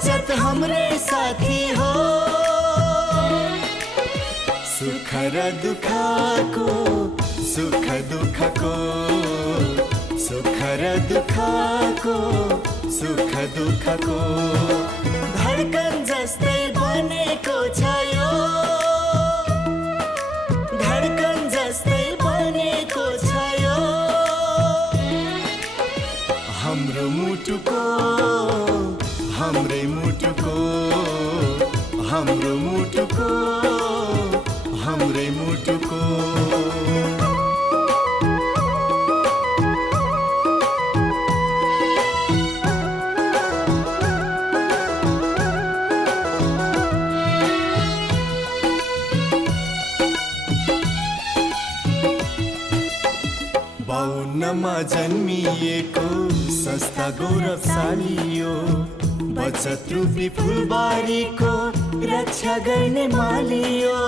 बचत हमरे साथी हो। सुख र दुःखको सुख दुःखको सुख र दुःखको सुख दुःखको धड्कन जस्तै बनेको छ यो, धड्कन जस्तै बनेको छ यो हाम्रो मुटुको, हाम्रै मुटुको, हाम्रो मुटुको, हाम्रै मुटुको। बाउन्नमा जन्मिएको संस्था गौरवशाली यो, बचत रूपी फुलबारीको रक्षा गर्ने माली यो।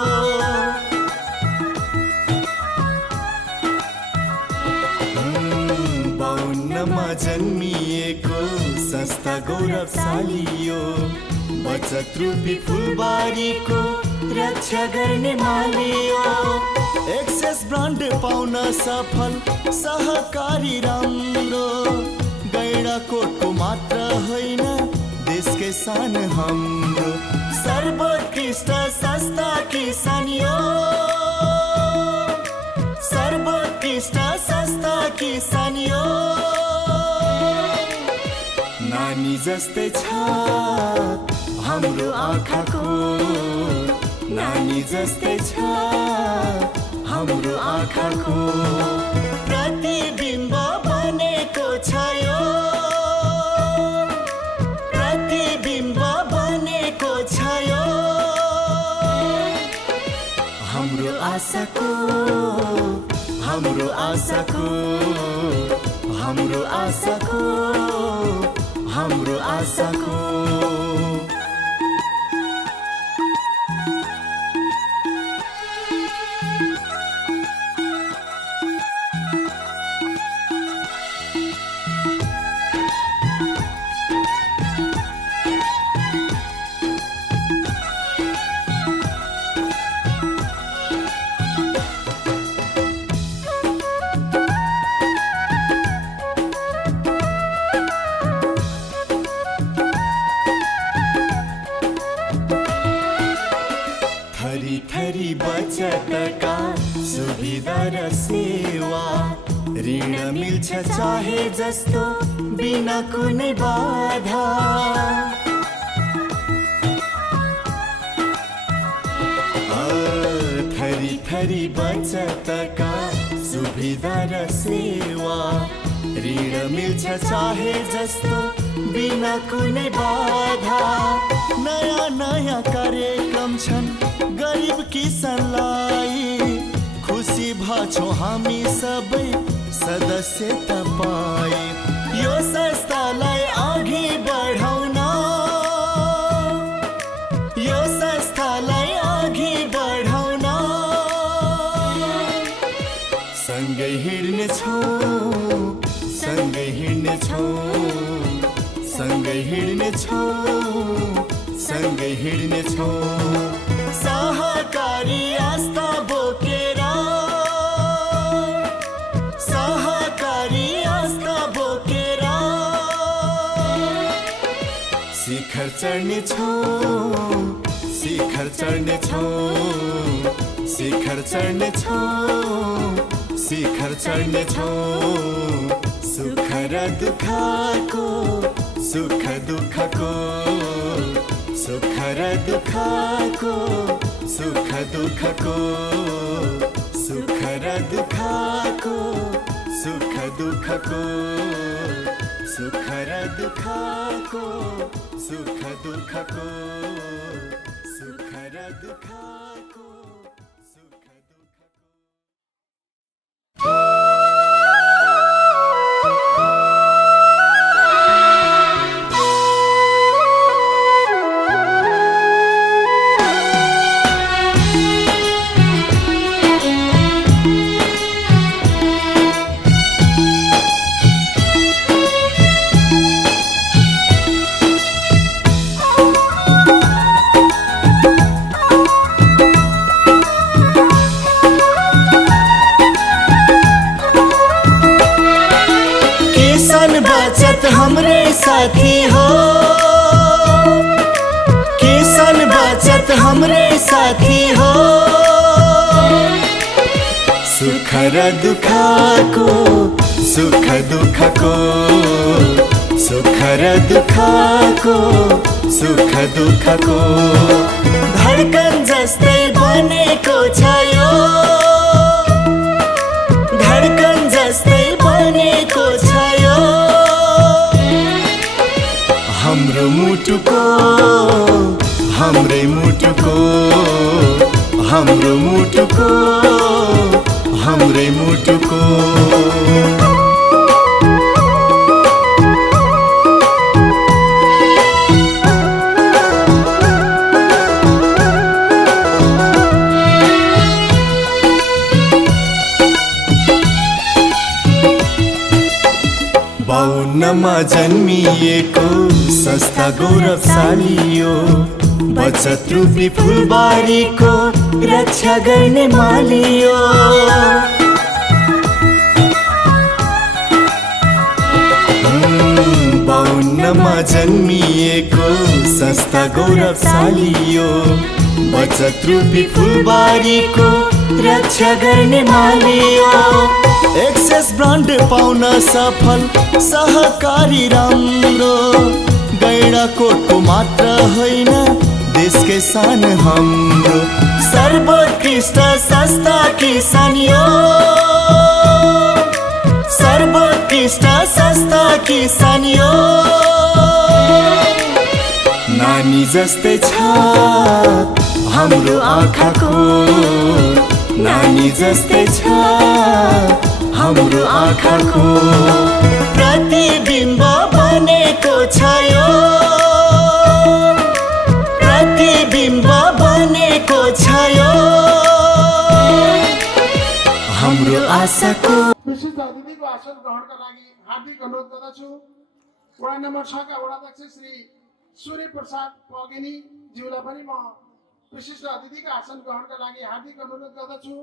बाउन्नमा जन्मिएको संस्था गौरवशाली यो, बचत रूपी फुलबारीको रक्षा गर्ने माली यो। एक्सेस ब्रान्ड पाउन सफल सहकारी राम्रो, गैँडाकोटको मात्र होइन देशकै शान हाम्रो। सर्वोत्कृष्ट संस्था किसान यो, सर्वोत्कृष्ट संस्था किसान यो। नानी जस्तै छ हाम्रो आँखाको, नानी जस्तै छ हाम्रो आँखाको प्रतिबिम्ब बनेको छ यो, प्रतिबिम्ब बनेको छ यो हाम्रो आशाको, हाम्रो आशाको, हाम्रो आशाको, हाम्रो आशाको। थरी बचतका सुविधा र सेवा, ऋण मिल्छ चाहे जस्तो बिना कुनै बाधा। थरी थरी बचतका सुविधा र सेवा, ऋण मिल्छ चाहे जस्तो बिना कुनै बाधा। नयाँ नयाँ कार्यक्रम छन् गरिब किसानलाई, खुसी भछौँ हामी सबै सदस्य तपाईँ। यो संस्थालाई अघि बढाउन, यो संस्थालाई अघि बढाउन सँगै हिँड्नेछौँ, सँगै हिँड्नेछौँ, सँगै हिँड्नेछौँ, सँगै हिँड्नेछौँ। सहकारी आस्था बोकेर, सहकारी आस्था बोकेर शिखर चढ्नेछौँ, शिखर चढ्नेछौँ, शिखर चढ्नेछौँ, शिखर चढ्नेछौँ। सुख र दुःखको सुख दुःखको सुख र दुःखको सुख दुःखको सुख र दुःखको सुख दुःखको सुख र दुःखको सुख दुःखको सुख र दुःखको सुख दुःखको। हाम्रै साथी हो। सुख र दुःखको सुख दुःखको सुख र दुःखको सुख दुःखको धड्कन जस्तै बनेको छ यो, धड्कन जस्तै बनेको छ यो हाम्रो मुटुको, हाम्रै मुटुको, हाम्रो मुटुको, हाम्रै मुटुको। बाउन्नमा जन्मिएको संस्था गौरवशाली यो, बचत रूपी फुलबारीको रक्षा गर्ने माली यो। बाउन्नमा जन्मिएको संस्था गौरवशाली यो, बचत रूपी फुलबारीको रक्षा गर्ने माली यो। एक्सेस ब्रान्ड पाउन सफल सहकारी राम्रो, गैंडाकोटको मात्र होइन देशकै शान हाम्रो। सर्वोत्कृष्ट संस्था किसान यो, सर्वोत्कृष्ट संस्था किसान यो। नानी जस्तै छ हाम्रो आँखाको, नानी जस्तै छ हाम्रो आँखाको प्रतिबिम्ब बनेको छ यो, प्रतिबिम्ब बनेको छ यो हाम्रो आशाको। विशिष्ट अतिथिको आसन ग्रहणका लागि हार्दिक अनुरोध गर्दछु। वडा नम्बर 6 का वडाध्यक्ष श्री सूर्य प्रसाद पगेनी ज्यूलाई पनि म विशिष्ट अतिथिको आसन ग्रहणका लागि हार्दिक अनुरोध गर्दछु।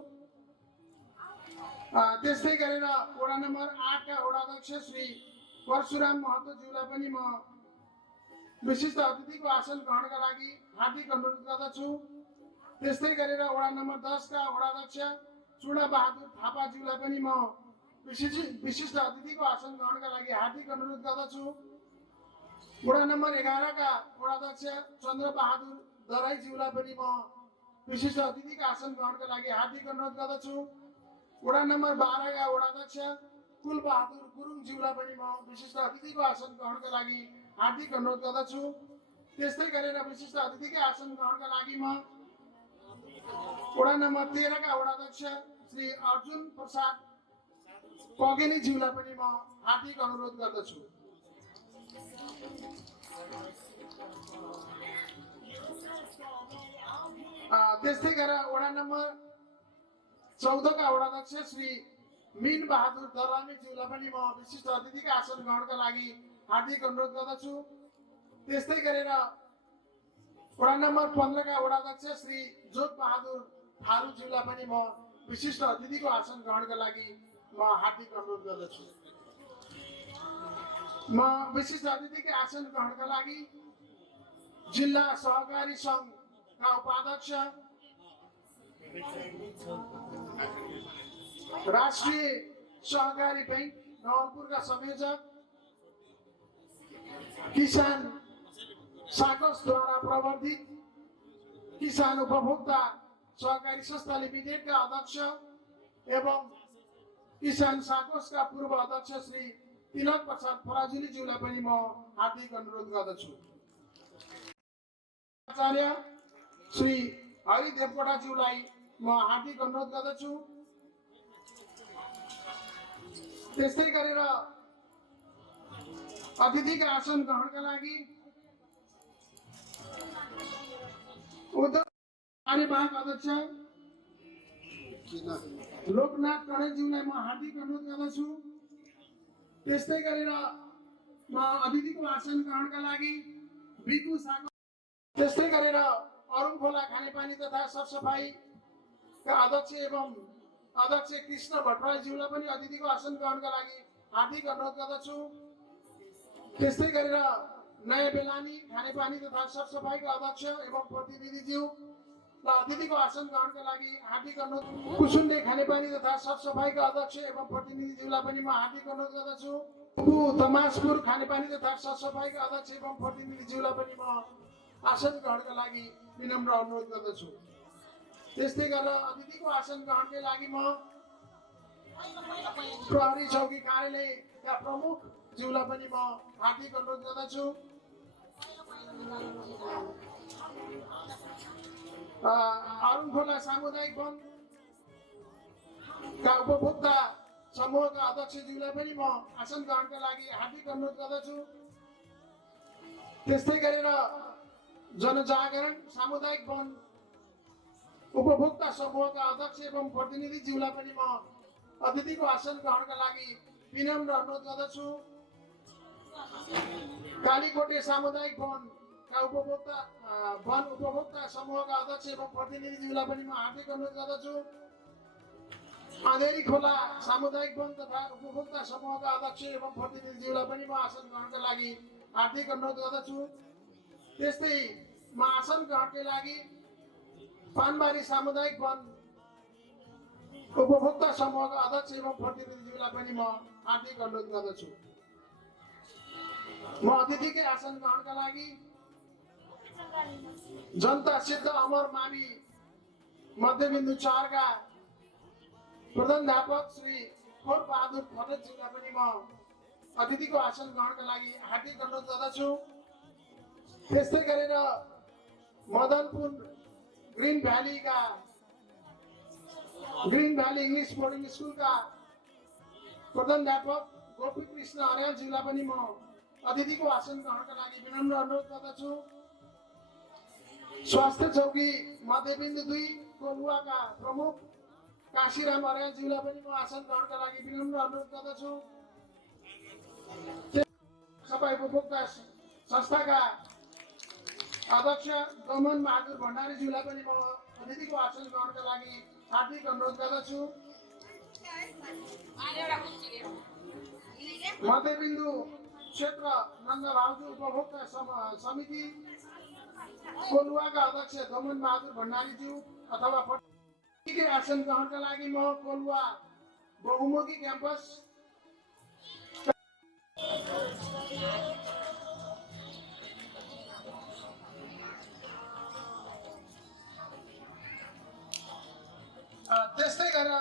त्यस्तै गरेर वडा नम्बर 8 का वडाध्यक्ष श्री परशुराम महतो ज्यूलाई पनि म विशिष्ट अतिथिको आसन ग्रहणका लागि हार्दिक अनुरोध गर्दछु। त्यस्तै गरेर वडा नम्बर 10 का वडाध्यक्ष चुडा बहादुर थापा ज्यूलाई पनि म विशिष्ट अतिथिको आसन ग्रहणका लागि हार्दिक अनुरोध गर्दछु। वडा नम्बर 11 का वडाध्यक्ष चन्द्र बहादुर दराई ज्यूलाई पनि म विशिष्ट अतिथिको आसन ग्रहणका लागि हार्दिक अनुरोध गर्दछु। वडा नम्बर 12 का वडाध्यक्ष कुल बहादुर गुरुङ ज्यूलाई पनि म विशिष्ट अतिथिको आसन ग्रहणका लागि हार्दिक अनुरोध गर्दछु। त्यस्तै गरेर विशिष्ट अतिथिको आसन ग्रहणका लागि म वडा नम्बर 13 का वडाध्यक्ष श्री अर्जुन प्रसाद पगेनी ज्यूलाई पनि म हार्दिक अनुरोध गर्दछु। त्यस्तै गरेर वडा नम्बर 14 का वडाध्यक्ष श्री मीन बहादुर दरामी ज्यूलाई पनि म विशिष्ट अतिथिको आसन ग्रहणका लागि हार्दिक अनुरोध गर्दछु। त्यस्तै गरेर वडा नम्बर 15 का वडाध्यक्ष श्री जोत बहादुर थारू ज्यूलाई पनि म विशिष्ट अतिथिको आसन ग्रहणका लागि म हार्दिक अनुरोध गर्दछु। म विशिष्ट अतिथिको आसन ग्रहणका लागि जिल्ला सहकारी संघका उपाध्यक्ष, राष्ट्रिय सहकारी बैंक नवलपुरका संयोजक, किसान साकोसद्वारा प्रवर्धित किसान उपभोक्ता सहकारी संस्था लिमिटेडका अध्यक्ष एवं किसान साकोसका पूर्व अध्यक्ष श्री तिलक प्रसाद पराजुली ज्यूलाई पनि म हार्दिक अनुरोध गर्दछु। आचार्य श्री हरि देवकोटा ज्यूलाई म हार्दिक अनुरोध गर्दछु। त्यस्तै गरेर अतिथिको आसन ग्रहणका लागि उद्योग कार्यवाहक अध्यक्ष लोकनाथ कणेलज्यूलाई म हार्दिक अनुरोध गर्दछु। त्यस्तै गरेर म अतिथिको आसन ग्रहणका लागि बिकु साको, त्यस्तै गरेर अरुण खोला खानेपानी तथा सरसफाईका अध्यक्ष एवं अध्यक्ष कृष्ण भट्टराईज्यूलाई पनि अतिथिको आसन ग्रहणका लागि हार्दिक अनुरोध गर्दछु। त्यस्तै गरेर नयाँ बेलानी खानेपानी तथा सरसफाइका अध्यक्ष एवं प्रतिनिधिज्यू र अतिथिको आसन ग्रहणका लागि हार्दिक अनुरोध। कुसुन्डे खानेपानी तथा सरसफाइका अध्यक्ष एवं प्रतिनिधिज्यूलाई पनि म हार्दिक अनुरोध गर्दछु। तमासपुर खानेपानी तथा सरसफाइका अध्यक्ष एवं प्रतिनिधिज्यूलाई पनि म आसन ग्रहणका लागि विनम्र अनुरोध गर्दछु। त्यस्तै गरेर अतिथिको आसन ग्रहणकै लागि म प्रहरी चौकी कार्यालयका प्रमुख ज्यूलाई पनि म हार्दिक अनुरोध गर्दछु। अरुणखोला सामुदायिक वनका उपभोक्ता समूहका अध्यक्षज्यूलाई पनि म आसन ग्रहणका लागि हार्दिक अनुरोध गर्दछु। त्यस्तै गरेर जनजागरण सामुदायिक वन उपभोक्ता समूहका अध्यक्ष एवं प्रतिनिधिज्यूलाई पनि म अतिथिको आसन ग्रहणका लागि विनम्र अनुरोध गर्दछु। कालीकोटे सामुदायिक वनका उपभोक्ता समूहका अध्यक्ष एवं प्रतिनिधिज्यूलाई पनि म हार्दिक अनुरोध गर्दछु। अँधेरी खोला सामुदायिक वन तथा उपभोक्ता समूहका अध्यक्ष एवं प्रतिनिधिज्यूलाई पनि म आसन ग्रहणका लागि हार्दिक अनुरोध गर्दछु। त्यस्तै म आसन ग्रहणकै लागि पानबारी सामुदायिक वन उपभोक्ता समूहका अध्यक्ष एवं प्रतिनिधिज्यूलाई पनि म हार्दिक अनुरोध गर्दछु। म अतिथिकै आसन ग्रहणका लागि जनता सिद्ध अमर मावि मध्यबिन्दु 4 का प्रधानाध्यापक श्री खोर बहादुर खरेलज्यूलाई पनि म अतिथिको आसन ग्रहणका लागि हार्दिक अनुरोध गर्दछु। त्यस्तै गरेर Madanpur green valley English boarding स्कुलका प्रधानाध्यापक गोपी कृष्ण अर्यालज्यूलाई पनि म अतिथिको आसन ग्रहणका लागि विनम्र अनुरोध गर्दछु। स्वास्थ्य चौकी मध्यबिन्दु 2 कोलुवाका प्रमुख काशीराम अर्यालज्यूलाई पनि म आसन ग्रहणका लागि विनम्र अनुरोध गर्दछु। सबै उपभोक्ता संस्थाका अध्यक्ष दमन बहादुर भण्डारीज्यूलाई पनि म अतिथिको आसन ग्रहणका लागि हार्दिक अनुरोध गर्दछु। मध्यबिन्दु क्षेत्र नन्द भाउजू उपभोक्ता समिति कोलुवाका अध्यक्ष दमन बहादुर भण्डारीज्यू अथवा प्रतिनिधिकै आसन ग्रहणका लागि म कोलुवा बहुमुखी क्याम्पस त्यस्तै गरेर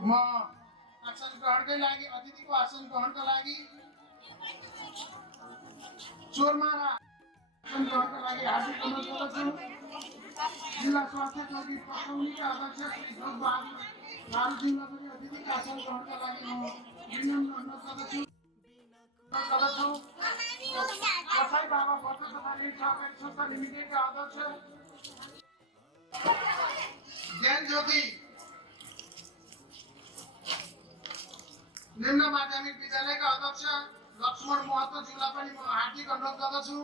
म आसन ग्रहणकै लागि अतिथिको आसन ग्रहणका लागि चोरमारा आसन ग्रहणका लागि हार्दिक अनुरोध गर्दछु। जिल्ला स्वास्थ्य चौकी पटौनीका अध्यक्ष श्री जोग बहादुर लालज्यूलाई पनि अतिथिको आसन ग्रहणका लागि म विनम्र अनुरोध गर्दछु। कसाई बाबा बचत तथा ऋण सहकारी संस्था लिमिटेडका अध्यक्ष ज्ञान ज्योति निम्न माध्यमिक विद्यालयका अध्यक्ष लक्ष्मण महतोज्यूलाई पनि म हार्दिक अनुरोध गर्दछु।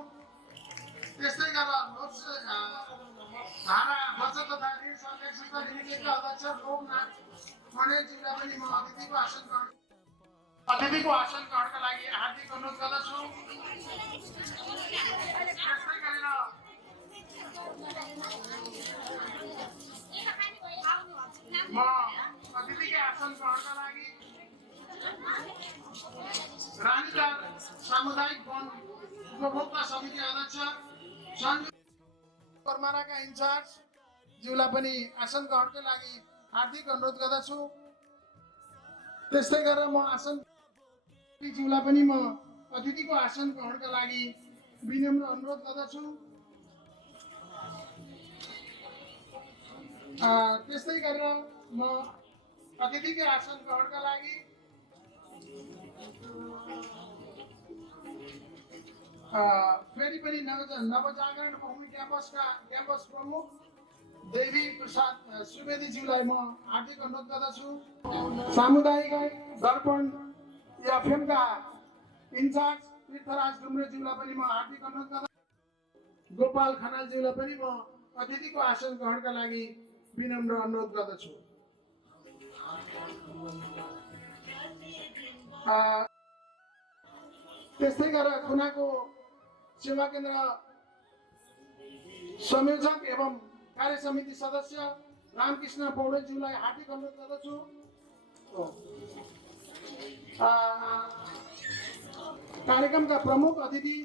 त्यस्तै गरेर धारा बचत तथा ऋण सहकारी संस्था लिमिटेडका अध्यक्ष लोकनाथ मणेलज्यूलाई पनि म अतिथिको आसन ग्रहणका लागि हार्दिक अनुरोध गर्दछु। त्यस्तै गरेर म अतिथिकै आसन ग्रहणका लागि रानीटार सामुदायिक वन उपभोक्ता समिति अध्यक्ष सञ्जु कर्माराका इन्चार्ज ज्यूलाई पनि आसन ग्रहणकै लागि हार्दिक अनुरोध गर्दछु। त्यस्तै गरेर म आसन ज्यूलाई पनि म अतिथिको आसन ग्रहणका लागि विनम्र अनुरोध गर्दछु। त्यस्तै गरेर म अतिथिकै आसन ग्रहणका लागि फेरि पनि नवजागरण बहुमुखी क्याम्पस प्रमुख देवी प्रसाद सुवेदीज्यूलाई म हार्दिक अनुरोध गर्दछु। सामुदायिक दर्पण एफएमका इन्चार्ज तीर्थराज डुम्रेज्यूलाई पनि म हार्दिक अनुरोध गर्दछु। गोपाल खनालज्यूलाई पनि म अतिथिको आसन ग्रहणका लागि विनम्र अनुरोध गर्दछु। त्यस्तै गरेर खुनाको सेवा केन्द्र संयोजक एवं कार्य समिति सदस्य रामकृष्ण पौडेलज्यूलाई हार्दिक अनुरोध गर्दछु। कार्यक्रमका प्रमुख अतिथि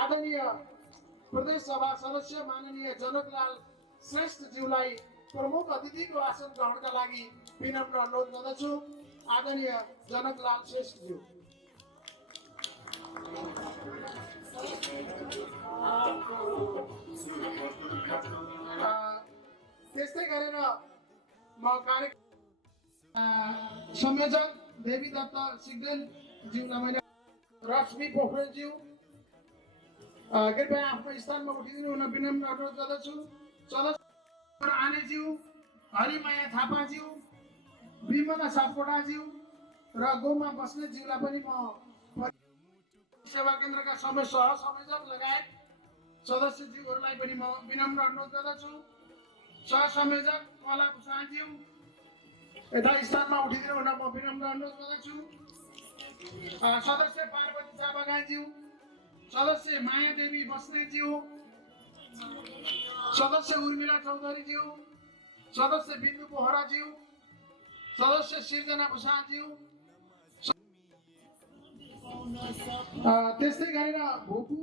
आदरणीय प्रदेश सभा सदस्य माननीय जनकलाल श्रेष्ठज्यूलाई प्रमुख अतिथिको आसन ग्रहणका लागि विनम्र अनुरोध गर्दछु। आदरणीय जनकलाल श्रेष्ठज्यू। त्यस्तै गरेर म संयोजक देवी दत्त सिग्देलज्यूलाई मैले रश्मि पोखरेलज्यू कृपया आफ्नो स्थानमा उठिदिनु हुन विनम्र अनुरोध गर्दछु। सदस्य आनेज्यू, हरिमाया थापाज्यू, विमला सापकोटाज्यू र गोमा बस्नेतज्यूलाई पनि म सेवा केन्द्रका सबै सहसंयोजक लगायत सदस्यज्यूहरूलाई पनि म विनम्र अनुरोध गर्दछु। सहसंयोजक कला भूषाज्यू यथा स्थानमा उठिदिनु हुन म विनम्र अनुरोध गर्दछु। सदस्य पार्वती चापागाईज्यू, सदस्य माया देवी बस्नेतज्यू, सदस्य उर्मिला चौधरीज्यू, सदस्य बिन्दु बोहराज्यू, सदस्य सिर्जना भूषाज्यू, त्यस्तै गरेर भोकु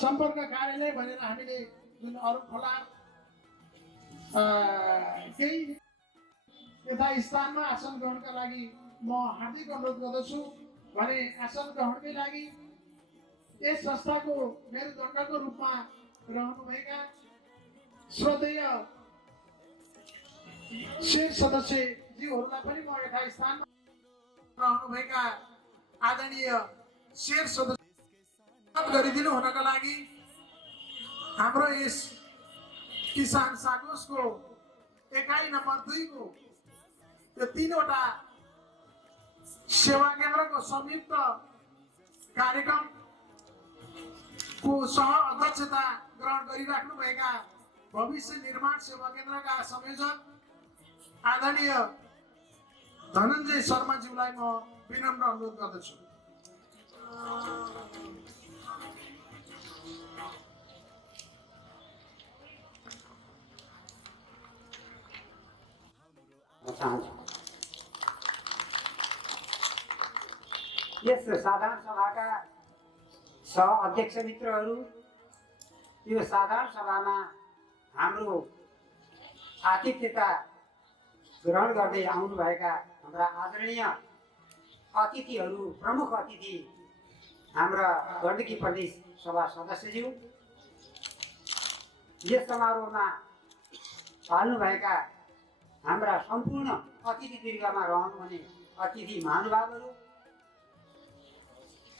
सम्पर्क कार्यालय भनेर हामीले जुन अरू खोला केही यथा स्थानमा आसन ग्रहणका लागि म हार्दिक अनुरोध गर्दछु भने आसन ग्रहणकै लागि यस संस्थाको मेरुदण्डको रूपमा रहनुभएका श्रद्धेय शीर्ष सदस्यज्यूहरूलाई पनि म यथा स्थानमा रहनुभएका आदरणीय शीर्ष सदस्य गरिदिनु हुनका लागि हाम्रो यस किसान सागोसको एकाइ नम्बर 2 को यो 3वटा सेवा केन्द्रको संयुक्त कार्यक्रमको सह अध्यक्षता ग्रहण गरिराख्नु भएका भविष्य निर्माण सेवा केन्द्रका संयोजक आदरणीय धनञ्जय शर्माज्यूलाई म विनम्र अनुरोध गर्दछु। यस साधारण सभाका सह अध्यक्ष मित्रहरू, यो साधारण सभामा हाम्रो आतिथ्यता ग्रहण गर्दै आउनुभएका हाम्रा आदरणीय अतिथिहरू, प्रमुख अतिथि हाम्रा गण्डकी प्रदेश सभा सदस्यज्यू, यस समारोहमा पाल्नुभएका हाम्रा सम्पूर्ण अतिथि दीर्घमा रहनुहुने अतिथि महानुभावहरू,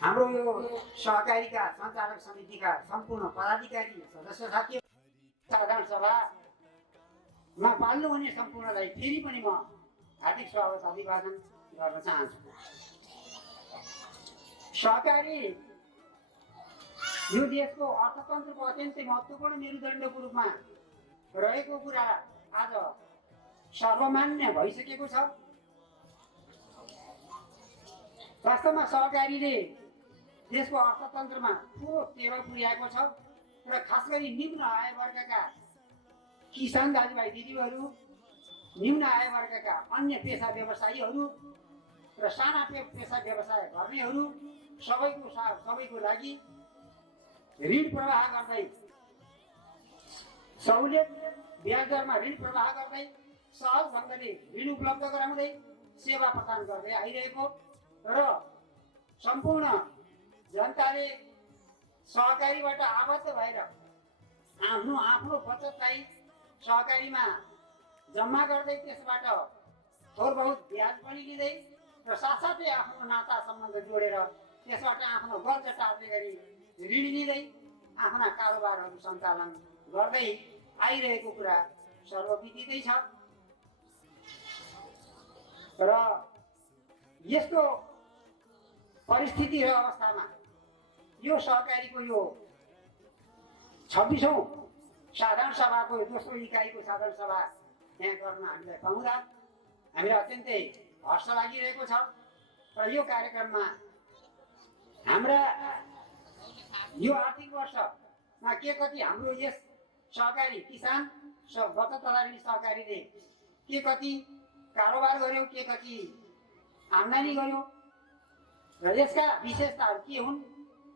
हाम्रो यो सहकारीका सञ्चालक समितिका सम्पूर्ण पदाधिकारी सदस्य साथीहरू, साधारण सभामा पाल्नुहुने सम्पूर्णलाई फेरि पनि म हार्दिक स्वागत अभिवादन गर्न चाहन्छु। सहकारी यो देशको अर्थतन्त्रको अत्यन्तै महत्त्वपूर्ण मेरुदण्डको रूपमा रहेको कुरा आज सर्वमान्य भइसकेको छ। वास्तवमा सहकारीले देशको अर्थतन्त्रमा ठुलो टेवा पुर्याएको छ र खास गरी निम्न आय वर्गका किसान दाजुभाइ दिदीबहिनीहरू, निम्न आय वर्गका अन्य पेसा व्यवसायीहरू र साना पेसा व्यवसाय गर्नेहरू सबैको लागि ऋण प्रवाह गर्दै, सहुलियत ब्याज दरमा ऋण प्रवाह गर्दै, सहज ढङ्गले ऋण उपलब्ध गराउँदै सेवा प्रदान गर्दै आइरहेको र सम्पूर्ण जनताले सहकारीबाट आबद्ध भएर आफ्नो बचतलाई सहकारीमा जम्मा गर्दै त्यसबाट थोर बहुत ब्याज पनि लिँदै र साथसाथै आफ्नो नाता सम्बन्ध जोडेर त्यसबाट आफ्नो कर्ज टार्ने गरी ऋण लिँदै आफ्ना कारोबारहरू सञ्चालन गर्दै आइरहेको कुरा सर्वविदितै छ। र यस्तो परिस्थिति र अवस्थामा यो सहकारीको यो 26औं साधारण सभाको दोस्रो इकाइको साधारण सभा यहाँ गर्न हामीलाई पाउँदा हामीलाई अत्यन्तै हर्ष लागिरहेको छ र यो कार्यक्रममा हाम्रा यो आर्थिक वर्षमा के कति हाम्रो यस सहकारी किसान बचत तथा ऋण सहकारीले के कति कारोबार गर्यो, के कति आम्दानी गर्यो र यसका विशेषताहरू के हुन्,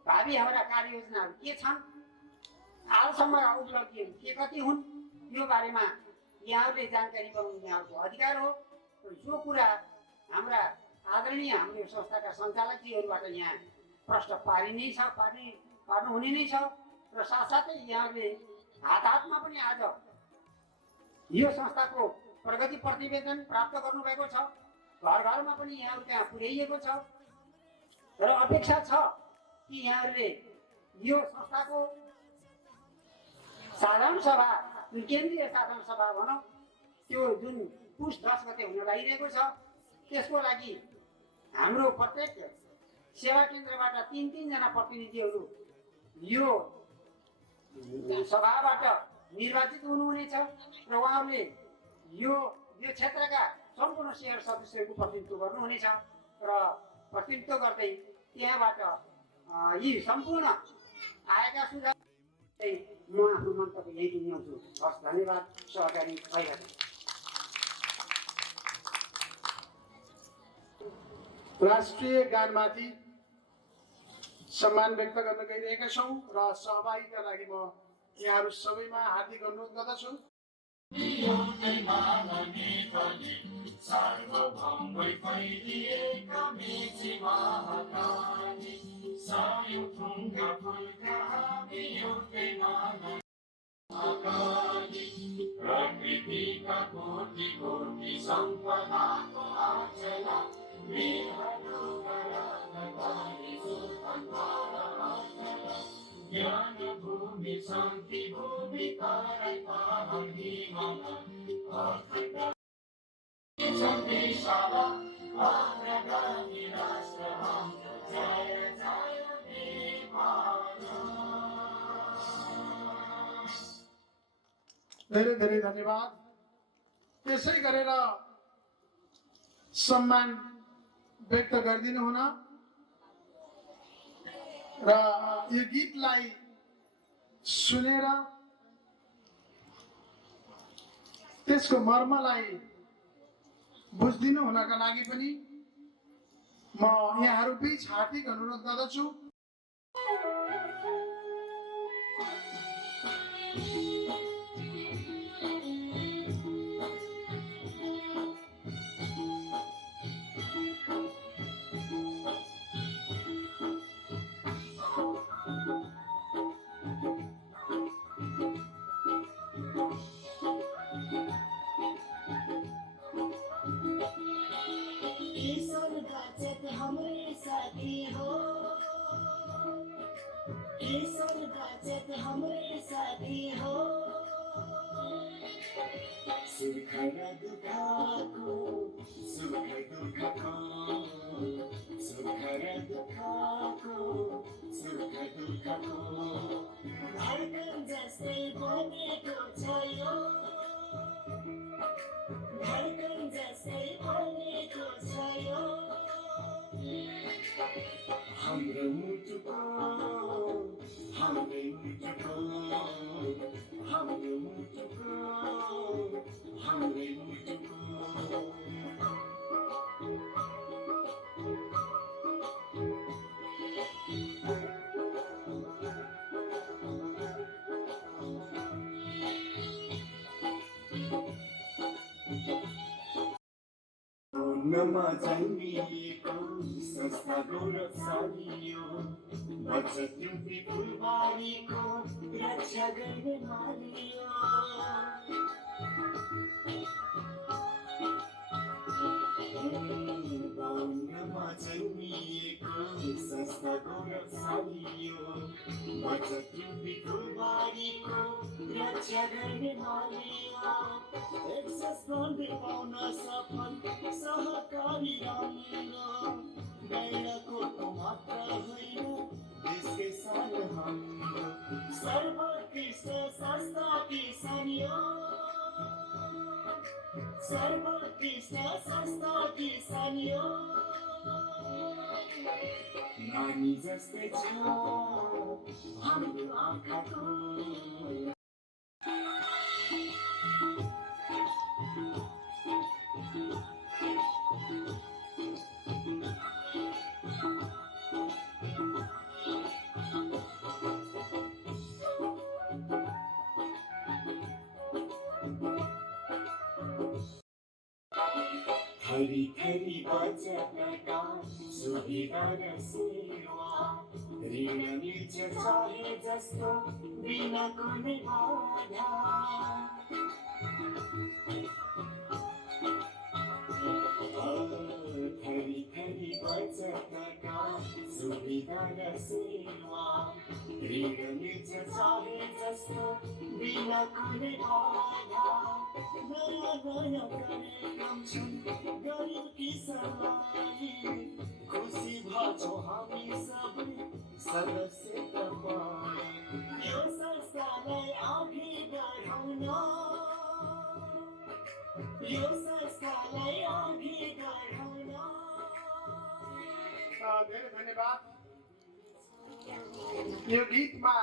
भावी हाम्रा कार्ययोजनाहरू के छन्, हालसम्मका उपलब्धिहरू के कति हुन्, यो बारेमा यहाँहरूले जानकारी गराउनु यहाँहरूको अधिकार हो। यो कुरा हाम्रा आदरणीय हाम्रो संस्थाका सञ्चालकजीहरूबाट यहाँ प्रश्न पार्नु हुने नै छ र साथसाथै यहाँहरूले हातमा पनि आज यो संस्थाको प्रगति प्रतिवेदन प्राप्त गर्नुभएको छ, घर घरमा पनि यहाँहरू त्यहाँ पुर्याइएको छ र अपेक्षा छ कि यहाँहरूले यो संस्थाको साधारण सभा, केन्द्रीय साधारण सभा भनौँ, त्यो जुन पुस 10 गते हुन लागिरहेको छ त्यसको लागि हाम्रो प्रत्येक सेवा केन्द्रबाट 3 जना प्रतिनिधिहरू यो सभाबाट निर्वाचित हुनुहुनेछ र उहाँहरूले यो क्षेत्रका सम्पूर्ण सेयर सदस्यहरूको प्रतिनिधित्व गर्नुहुनेछ र प्रतिनिधित्व गर्दै त्यहाँबाट यी सम्पूर्ण आएका सुझाव म आफ्नो मन्तव्य यही दिन्छु। हस्, धन्यवाद। सहकारी भइरहेको राष्ट्रिय गानमाथि सम्मान व्यक्त गर्न गइरहेका छौँ र सहभागिता लागि म यहाँहरू सबैमा हार्दिक अनुरोध गर्दछु। प्रकृतिका कोटि कोटि सम्पदाको आचला ज्ञान भूमि शान्ति भूमि करै पावनी मम देशाला अग्रगामी राष्ट्र हाम्रो जय जय नेपाल। धेरै धेरै धन्यवाद। त्यसै गरेर सम्मान व्यक्त गरिदिनु हुन र यो गीतलाई सुनेर त्यसको मर्मलाई बुझिदिनु हुनका लागि पनि म यहाँहरू बीच हार्दिक अनुरोध गर्दछु। नमा जन्मिएको संस्था गौरवशाली हो, बचत युक्ति फुलबारीको रक्षा गर्ने माली हो। बाहुनमा जन्मिएको संस्था गौरवशाली हो, बचत युक्ति फुलबारीको रक्षा गर्ने माली हो। एक्सेस गर्ने पाउन सफल सहकारी राम्रो, गैरको मात्र होइन देशकै सानो हाम्रो सर्वोत्कृष्ट संस्था किसान हो। सर्वोत्कृष्ट संस्था किसान यो नानी जस्तै छ हाम्रो आँखाको थरी थरी बचतका सुविधा र सेवा ऋण मिल्छ चाहे जस्तो बिना कुनै बाधा थरी थरी बचतका सुविधा र सेवा ऋण मिल्छ चाहे जस्तो बिना कुनै बाधा नयाँ नयाँ कार्यक्रम छन् गरिब किसानलाई खुसी भन्छौँ हामी सबै सदस्य तपाईँ यो संस्थालाई अघि बढाउन यो संस्थालाई अघि बढाउन धेरै धन्यवाद। यो गीतमा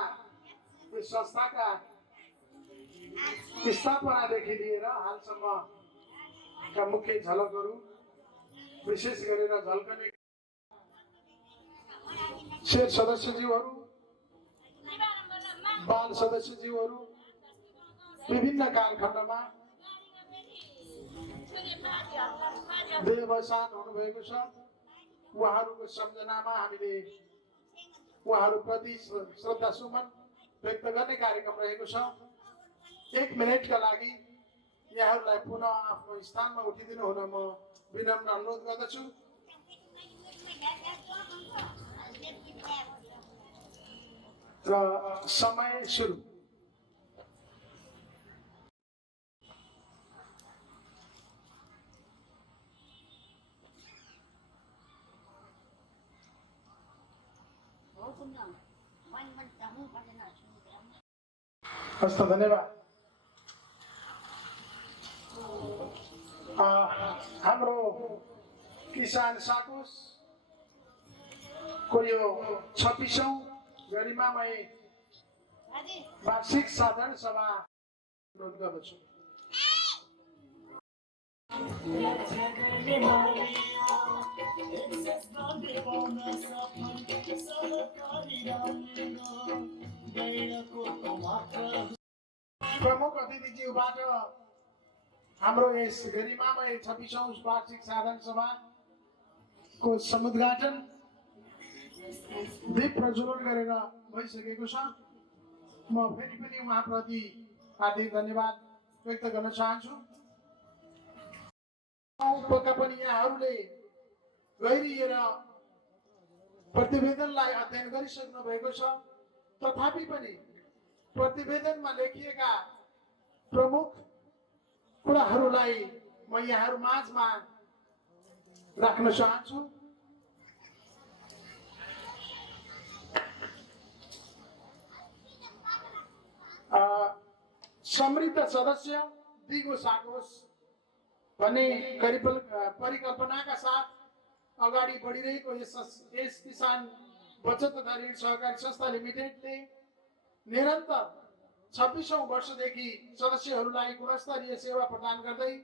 यो संस्थाका स्थापनादेखि लिएर हालसम्म का मुख्य झलकहरू विशेष गरेर झल्कने शेर सदस्यज्यूहरू बाल सदस्यज्यूहरू विभिन्न कालखण्डमा देहावसान हुनुभएको छ। उहाँहरूको सम्झनामा हामीले उहाँहरूप्रति श्रद्धा सुमन व्यक्त गर्ने कार्यक्रम रहेको छ। 1 मिनेटका लागि यहाँहरूलाई पुनः आफ्नो स्थानमा उठिदिनु हुन म विनम्र अनुरोध गर्दछु। र समय सुरु। हस्त धन्यवाद। हाम्रो किसान साकुस को यो 26औं गरिमामय वार्षिक साधारण सभा अनुरोध गर्दछु। प्रमुख अतिथिज्यूबाट हाम्रो यस गरिमामय 26औं वार्षिक साधारण सभा को समुद्घाटन दीप प्रज्वलन गरेर भइसकेको छ। म फेरि पनि उहाँप्रति हार्दिक धन्यवाद व्यक्त गर्न चाहन्छु। पक्का पनि यहाँहरूले गहिरिएर प्रतिवेदनलाई अध्ययन गरिसक्नु भएको छ। तथापि पनि प्रतिवेदनमा लेखिएका प्रमुख कुराहरूलाई म यहाँहरू माझमा राख्न चाहन्छु। समृद्ध सदस्य दिगो साकोस भन्ने परिकल्पनाका साथ अगाडि बढिरहेको यस किसान बचत तथा ऋण सहकारी संस्था लिमिटेडले निरन्तर 26औं वर्षदेखि सदस्यहरूलाई गुणस्तरीय सेवा प्रदान गर्दै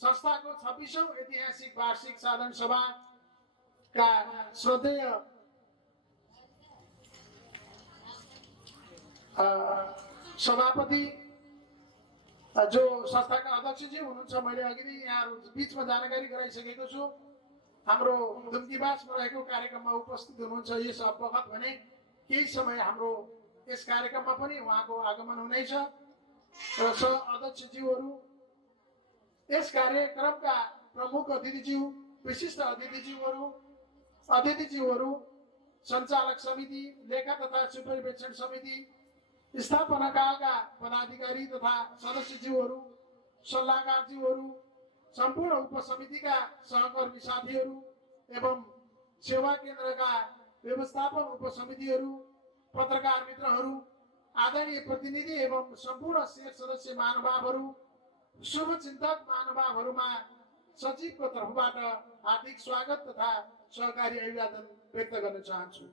संस्थाको 26औं ऐतिहासिक वार्षिक साधारण सभाका श्रद्धेय सभापति जो संस्थाका अध्यक्षजी हुनुहुन्छ, मैले अघि नै यहाँहरू बीचमा जानकारी गराइसकेको छु। हाम्रो दुम्कीबासमा रहेको कार्यक्रममा उपस्थित हुनुहुन्छ यस बखत भने केही समय हाम्रो यस कार्यक्रममा पनि उहाँको आगमन हुनेछ र सह अध्यक्षज्यूहरू यस कार्यक्रमका प्रमुख अतिथिज्यू विशिष्ट अतिथिज्यूहरू सञ्चालक समिति लेखा तथा सुपरिवेक्षण समिति स्थापना कालका पदाधिकारी तथा सदस्यज्यूहरू सल्लाहकारज्यूहरू सम्पूर्ण उपसमितिका सहकर्मी साथीहरू एवं सेवा केन्द्रका व्यवस्थापन उपसमितिहरू पत्रकार मित्रहरू आदरणीय प्रतिनिधि एवं सम्पूर्ण शेर सदस्य महानुभावहरू शुभचिन्तक महानुभावहरूमा सचिवको तर्फबाट हार्दिक स्वागत तथा सहकारी अभिवादन व्यक्त गर्न चाहन्छु।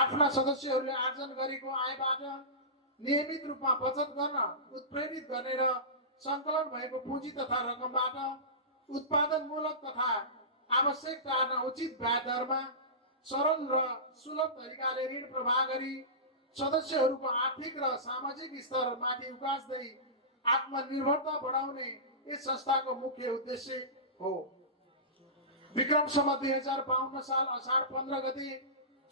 आफ्ना सदस्यहरूले आर्जन गरेको आयबाट नियमित रूपमा बचत गर्न उत्प्रेरित गर्ने र सङ्कलन भएको पुँजी तथा रकमबाट उत्पादनमूलक तथा आवश्यक टार्न उचित ब्याज दरमा सरल र सुलभ तरिकाले ऋण प्रवाह गरी सदस्यहरूको आर्थिक र सामाजिक स्तर माथि उकास्दै आत्मनिर्भरता बढाउने यस संस्थाको मुख्य उद्देश्य हो। विक्रम सम्वत 2052 साल असाढ 15 गते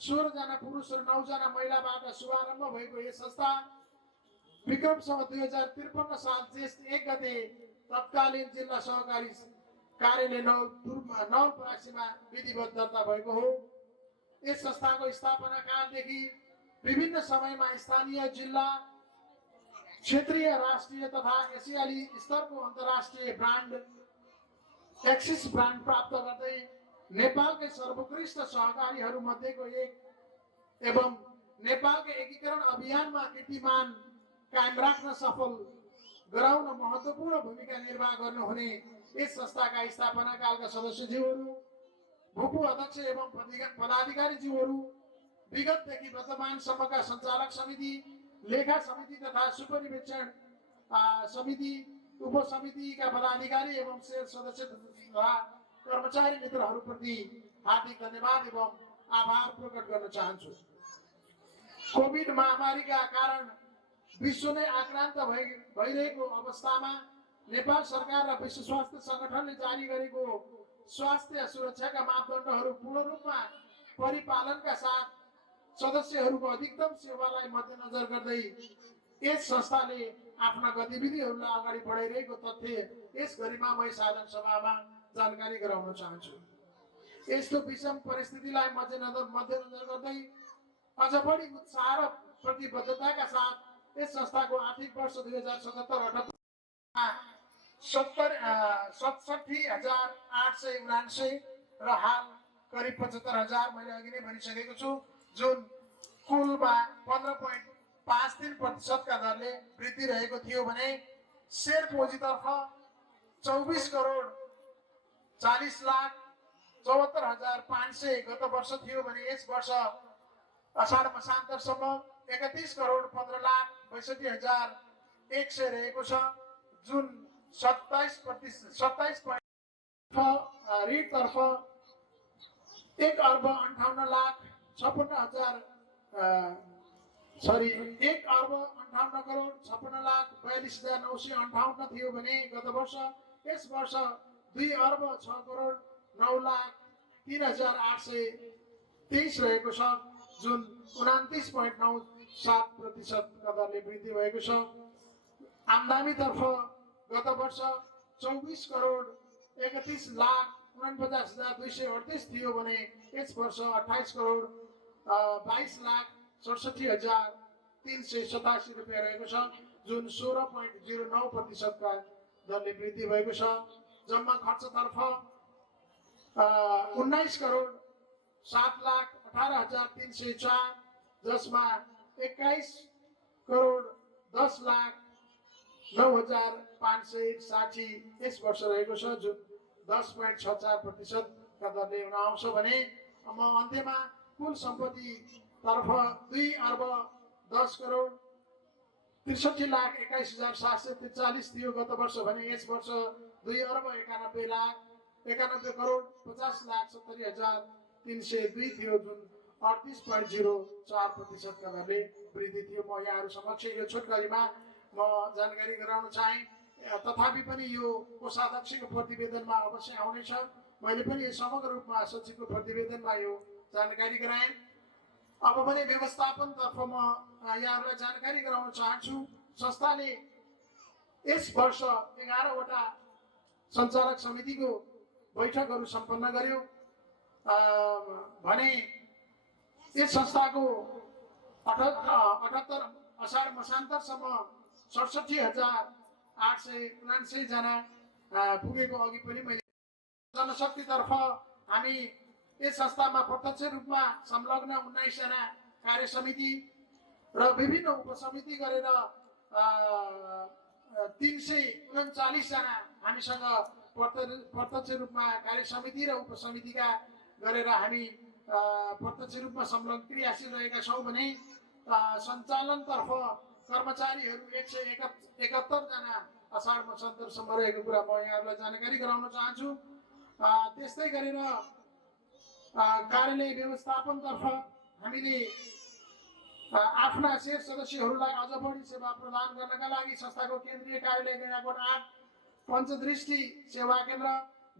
16 जना पुरुष र 9 जना महिलाबाट शुभारम्भ भएको यस संस्था विक्रम सम्वत 2053 साल जेष्ठ 1 गते तत्कालीन जिल्ला सहकारी कार्यालय नवलपरासीमा विधिवत दर्ता भएको हो। यस संस्थाको स्थापना कालदेखि विभिन्न समयमा स्थानीय, जिल्ला, क्षेत्रीय, राष्ट्रिय तथा एसियाली स्तरको अन्तर्राष्ट्रिय ब्रान्ड एक्सिस ब्रान्ड प्राप्त गर्दै नेपालकै सर्वोत्कृष्ट सहकारीहरू मध्येको एक एवं नेपालकै एकीकरण अभियानमा कीर्तिमान कायम राख्न सफल गराउन महत्त्वपूर्ण भूमिका निर्वाह गर्नुहुने यस संस्थाका स्थापना कालका सदस्यज्यूहरू, भूपू अध्यक्ष एवं पदाधिकारीज्यूहरू, विगतदेखि वर्तमानसम्मका सञ्चालक समिति, लेखा समिति तथा सुपरिवेक्षण समिति, उपसमितिका पदाधिकारी एवं शेयर सदस्य तथा कर्मचारी मित्रहरूप्रति हार्दिक धन्यवाद एवं आभार प्रकट गर्न चाहन्छु। कोभिड महामारीका कारण विश्व नै आक्रान्त भइरहेको अवस्थामा नेपाल सरकार र विश्व स्वास्थ्य संगठनले जारी गरेको स्वास्थ्य सुरक्षाका मापदण्डहरू पूर्ण रूपमा परिपालनका साथ सदस्यहरूको अधिकतम सेवालाई मध्यनजर गर्दै यस संस्थाले आफ्ना गतिविधिहरूलाई अगाडि बढाइरहेको तथ्य यस गरिमामय साधन सभामा जानकारी गराउन चाहन्छु। यस्तो विषम परिस्थितिलाई मध्यनजर गर्दै अझ बढी उत्साह र प्रतिबद्धताका साथ यस संस्थाको आर्थिक वर्ष 2077-78 67,879 र हाल करिब 75,000 मैले अघि नै भनिसकेको छु, जुन कुलमा 15.53% का दरले वृद्धि रहेको थियो भने शेयर पुँजीतर्फ 24 करोड 40 लाख 74,500 गत वर्ष थियो भने यस वर्ष असाढ मसान्तरसम्म 31 करोड 15 लाख 62,100 रहेको छ, जुन 27% ऋणतर्फ 1 अर्ब 58 लाख 56,000 1 अर्ब 58 करोड 56 लाख 42,958 थियो भने गत वर्ष यस वर्ष 2 अर्ब 6 करोड 9 लाख 3,823 रहेको छ, जुन 29.97% का दरले वृद्धि भएको छ। आम्दानीतर्फ गत वर्ष 24 करोड 31 लाख 49,238 थियो भने यस वर्ष 28 करोड 22 लाख 67,387 रुपियाँ रहेको छ, जुन 16.09% का दरले वृद्धि भएको छ। जम्मा खर्चतर्फ 19 करोड 7 लाख 18,304, जसमा 21 करोड 10 लाख 9,560 यस वर्ष रहेको छ, जुन 10.64% का दरले हुन आउँछ भने म अन्त्यमा कुल सम्पत्ति तर्फ 2 अर्ब 10 करोड 63 लाख 21,743 थियो गत वर्ष भने यस वर्ष 2 अर्ब 91 लाख 91 करोड 50 लाख 70,302 थियो, जुन 38.04% का दरले वृद्धि थियो। म यहाँहरू समक्ष यो छोटकरीमा म जानकारी गराउन चाहे, तथापि पनि यो कोषाध्यक्षको प्रतिवेदनमा अवश्य आउनेछ। मैले पनि समग्र रूपमा सचिवको प्रतिवेदनमा यो जानकारी गराएँ। अब भने व्यवस्थापनतर्फ म यहाँहरूलाई जानकारी गराउन चाहन्छु। संस्थाले यस वर्ष 11 वटा सञ्चालक समितिको बैठकहरू सम्पन्न गर्यो भने यस संस्थाको 78 असाढ मसान्तरसम्म 67,879 जना पुगेको अघि पनि मैले जनशक्तितर्फ हामी यस संस्थामा प्रत्यक्ष रूपमा संलग्न 19 जना कार्य समिति र विभिन्न उपसमिति गरेर 339 जना हामीसँग प्रत्यक्ष रूपमा कार्य समिति र उपसमितिका गरेर हामी प्रत्यक्ष रूपमा संलग्न क्रियाशील रहेका छौँ भने सञ्चालनतर्फ कर्मचारीहरू 171 जना असार मसान्तरसम्म रहेको कुरा म यहाँहरूलाई जानकारी गराउन चाहन्छु। त्यस्तै गरेर कार्यालय व्यवस्थापनतर्फ हामीले आफ्ना शेष सदस्यहरूलाई अझ बढी सेवा प्रदान गर्नका लागि संस्थाको केन्द्रीय कार्यालय गैंडाकोट 8, पञ्चदृष्टि सेवा केन्द्र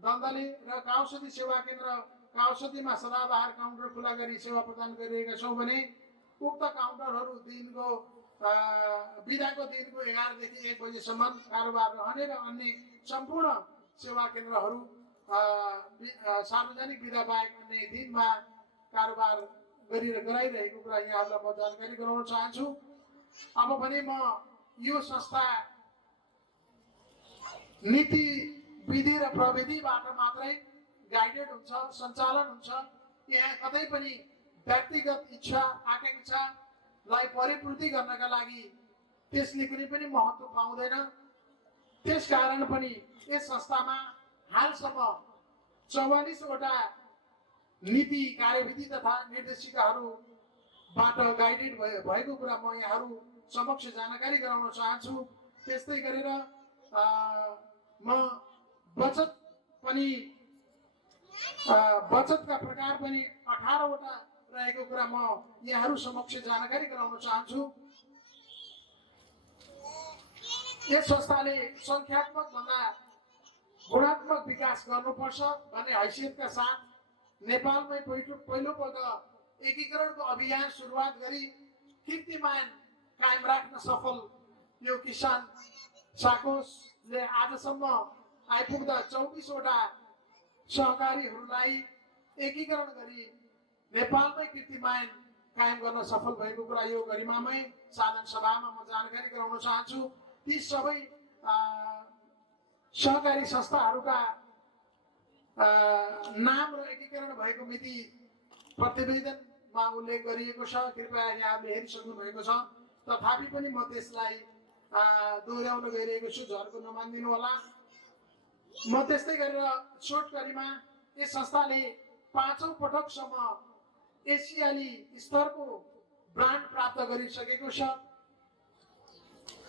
दन्दले र काउसती सेवा केन्द्र काउसतीमा सदाबहार काउन्टर खुला गरी सेवा प्रदान गरिरहेका छौँ भने उक्त काउन्टरहरू दिनको बिदाको दिनको 11 देखि 1 बजेसम्म कारोबार रहने र अन्य सम्पूर्ण सेवा केन्द्रहरू सार्वजनिक बिदा बाहेक अन्य दिनमा कारोबार गराइरहेको कुरा यहाँहरूलाई म जानकारी गराउन चाहन्छु। अब भने म यो संस्था नीति विधि र प्रविधिबाट मात्रै गाइडेड हुन्छ, सञ्चालन हुन्छ। यहाँ कतै पनि व्यक्तिगत इच्छा आकांक्षालाई परिपूर्ति गर्नका लागि त्यसले कुनै पनि महत्त्व पाउँदैन। त्यसकारण पनि यस संस्थामा हालसम्म 44 वटा नीति कार्यविधि तथा निर्देशिकाहरूबाट गाइडेड भएको कुरा म यहाँहरू समक्ष जानकारी गराउन चाहन्छु। त्यस्तै गरेर म बचत पनि बचतका प्रकार पनि 18 वटा रहेको कुरा म यहाँहरू समक्ष जानकारी गराउन चाहन्छु। यस संस्थाले सङ्ख्यात्मक भन्दा गुणात्मक विकास गर्नुपर्छ भन्ने हैसियतका साथ नेपालमै पहिलोपल्ट एकीकरणको अभियान सुरुवात गरी कीर्तिमान कायम राख्न सफल यो किसान साकोसले आजसम्म आइपुग्दा 24 वटा सहकारीहरूलाई एकीकरण गरी नेपालमै कीर्तिमान कायम गर्न सफल भएको कुरा यो गरिमामय साधारण सभामा म जानकारी गराउन चाहन्छु। ती सबै सहकारी संस्थाहरूका नाम र एकीकरण भएको मिति प्रतिवेदनमा उल्लेख गरिएको छ। कृपया यहाँहरूले हेरिसक्नु भएको छ, तथापि पनि म त्यसलाई दोहोऱ्याउन गइरहेको छु, झर्को नमानिदिनु होला। म त्यस्तै गरेर छोटकरीमा यस संस्थाले 5औं पटकसम्म एसियाली स्तरको ब्रान्ड प्राप्त गरिसकेको छ।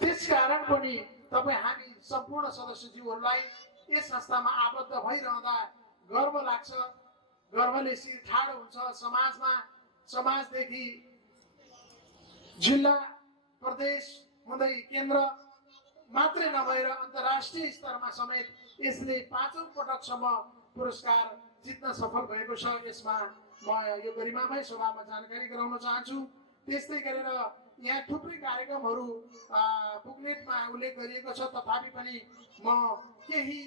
त्यसकारण पनि तपाईँ हामी सम्पूर्ण सदस्यज्यूहरूलाई यस संस्थामा आबद्ध भइरहँदा गर्व लाग्छ, गर्वले शिर ठाडो हुन्छ। समाजदेखि जिल्ला प्रदेश हुँदै केन्द्र मात्रै नभएर अन्तर्राष्ट्रिय स्तरमा समेत यसले 5औं पटकसम्म पुरस्कार जित्न सफल भएको छ। यसमा म यो गरिमामय सभामा जानकारी गराउन चाहन्छु। त्यस्तै गरेर यहाँ थुप्रै कार्यक्रमहरू बुकलेटमा उल्लेख गरिएको छ, तथापि पनि म केही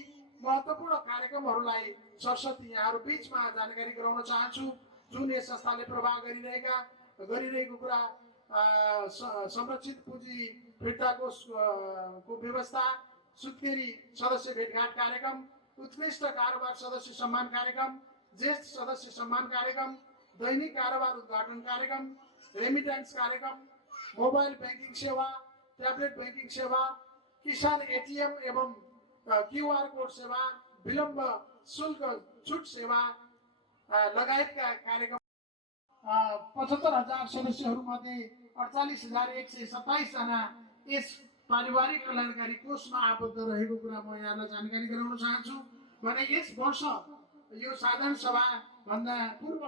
महत्त्वपूर्ण कार्यक्रमहरूलाई सरस्वती यहाँहरू बीचमा जानकारी गराउन चाहन्छु। जुन यस संस्थाले प्रवाह गरिरहेको कुरा संरक्षित पुँजी फिर्ता कोषको व्यवस्था, सुत्केरी सदस्य भेटघाट कार्यक्रम, उत्कृष्ट कारोबार सदस्य सम्मान कार्यक्रम, ज्येष्ठ सदस्य सम्मान कार्यक्रम, दैनिक कारोबार उद्घाटन कार्यक्रम, रेमिटेन्स कार्यक्रम, मोबाइल बैंकिङ सेवा, ट्याब्लेट बैंकिङ सेवा, किसान एटीएम एवं क्यूआर कोड सेवा, विलम्ब शुल्क छुट सेवा लगायतका कार्यक्रम 75,000 सदस्यहरूमध्ये 48,127 जना यस पारिवारिक कल्याणकारी कोषमा आबद्ध रहेको कुरा म यहाँलाई जानकारी गराउन चाहन्छु। भने यस वर्ष यो साधारण सभा भन्दा पूर्व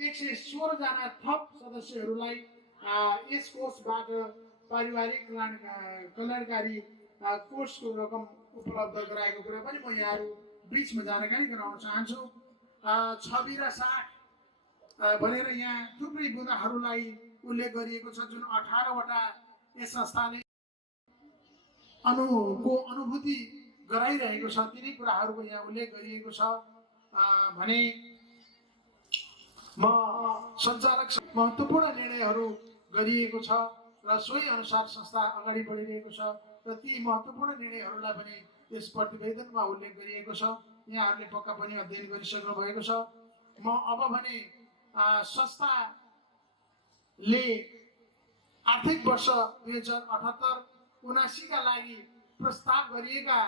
116 जना थप सदस्यहरूलाई यस कोषबाट पारिवारिक कल्याणकारी कोषको रकम उपलब्ध गराएको कुरा पनि म यहाँहरू बीचमा जानकारी गराउन चाहन्छु। 26 र 60 भनेर यहाँ थुप्रै बुँदाहरूलाई उल्लेख गरिएको छ, जुन 18 वटा यस संस्थाले अनुभूति गराइरहेको छ। तिनै कुराहरूको यहाँ उल्लेख गरिएको छ भने म सञ्चालक महत्त्वपूर्ण निर्णयहरू गरिएको छ र सोही अनुसार संस्था अगाडि बढिरहेको छ र ती महत्त्वपूर्ण निर्णयहरूलाई पनि यस प्रतिवेदनमा उल्लेख गरिएको छ। यहाँहरूले पक्का पनि अध्ययन गरिसक्नु भएको छ। म अब भने संस्थाले आर्थिक वर्ष 2078-79 का लागि प्रस्ताव गरिएका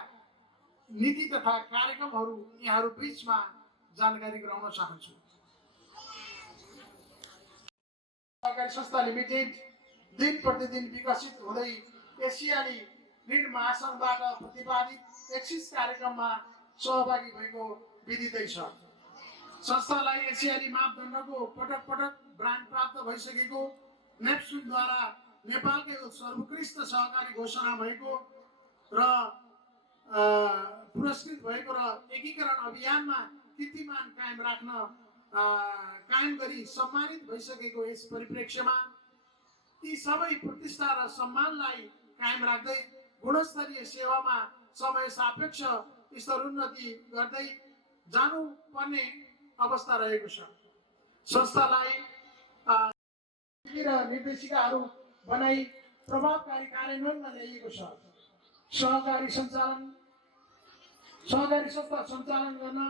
नीति तथा कार्यक्रमहरू यहाँहरू बीचमा जानकारी गराउन चाहन्छु। सहकारी संस्था लिमिटेड दिन प्रतिदिन विकसित हुँदै एसियाली ऋण महासङ्घबाट प्रतिपादित एक्सिस कार्यक्रममा सहभागी भएको विदितै छ। संस्थालाई एसियाली मापदण्डको पटक पटक ब्रान्ड प्राप्त भइसकेको, नेप्सुनद्वारा नेपालकै सर्वोत्कृष्ट सहकारी घोषणा भएको र पुरस्कृत भएको र एकीकरण अभियानमा कीर्तिमान कायम गरी सम्मानित भइसकेको यस परिप्रेक्ष्यमा ती सबै प्रतिष्ठा र सम्मानलाई कायम राख्दै गुणस्तरीय सेवामा समय सापेक्ष स्तरोन्नति गर्दै जानुपर्ने अवस्था रहेको छ। संस्थालाई निर्देशिकाहरू बनाई प्रभावकारी कार्यान्वयनमा ल्याइएको छ। सहकारी संस्था सञ्चालन गर्न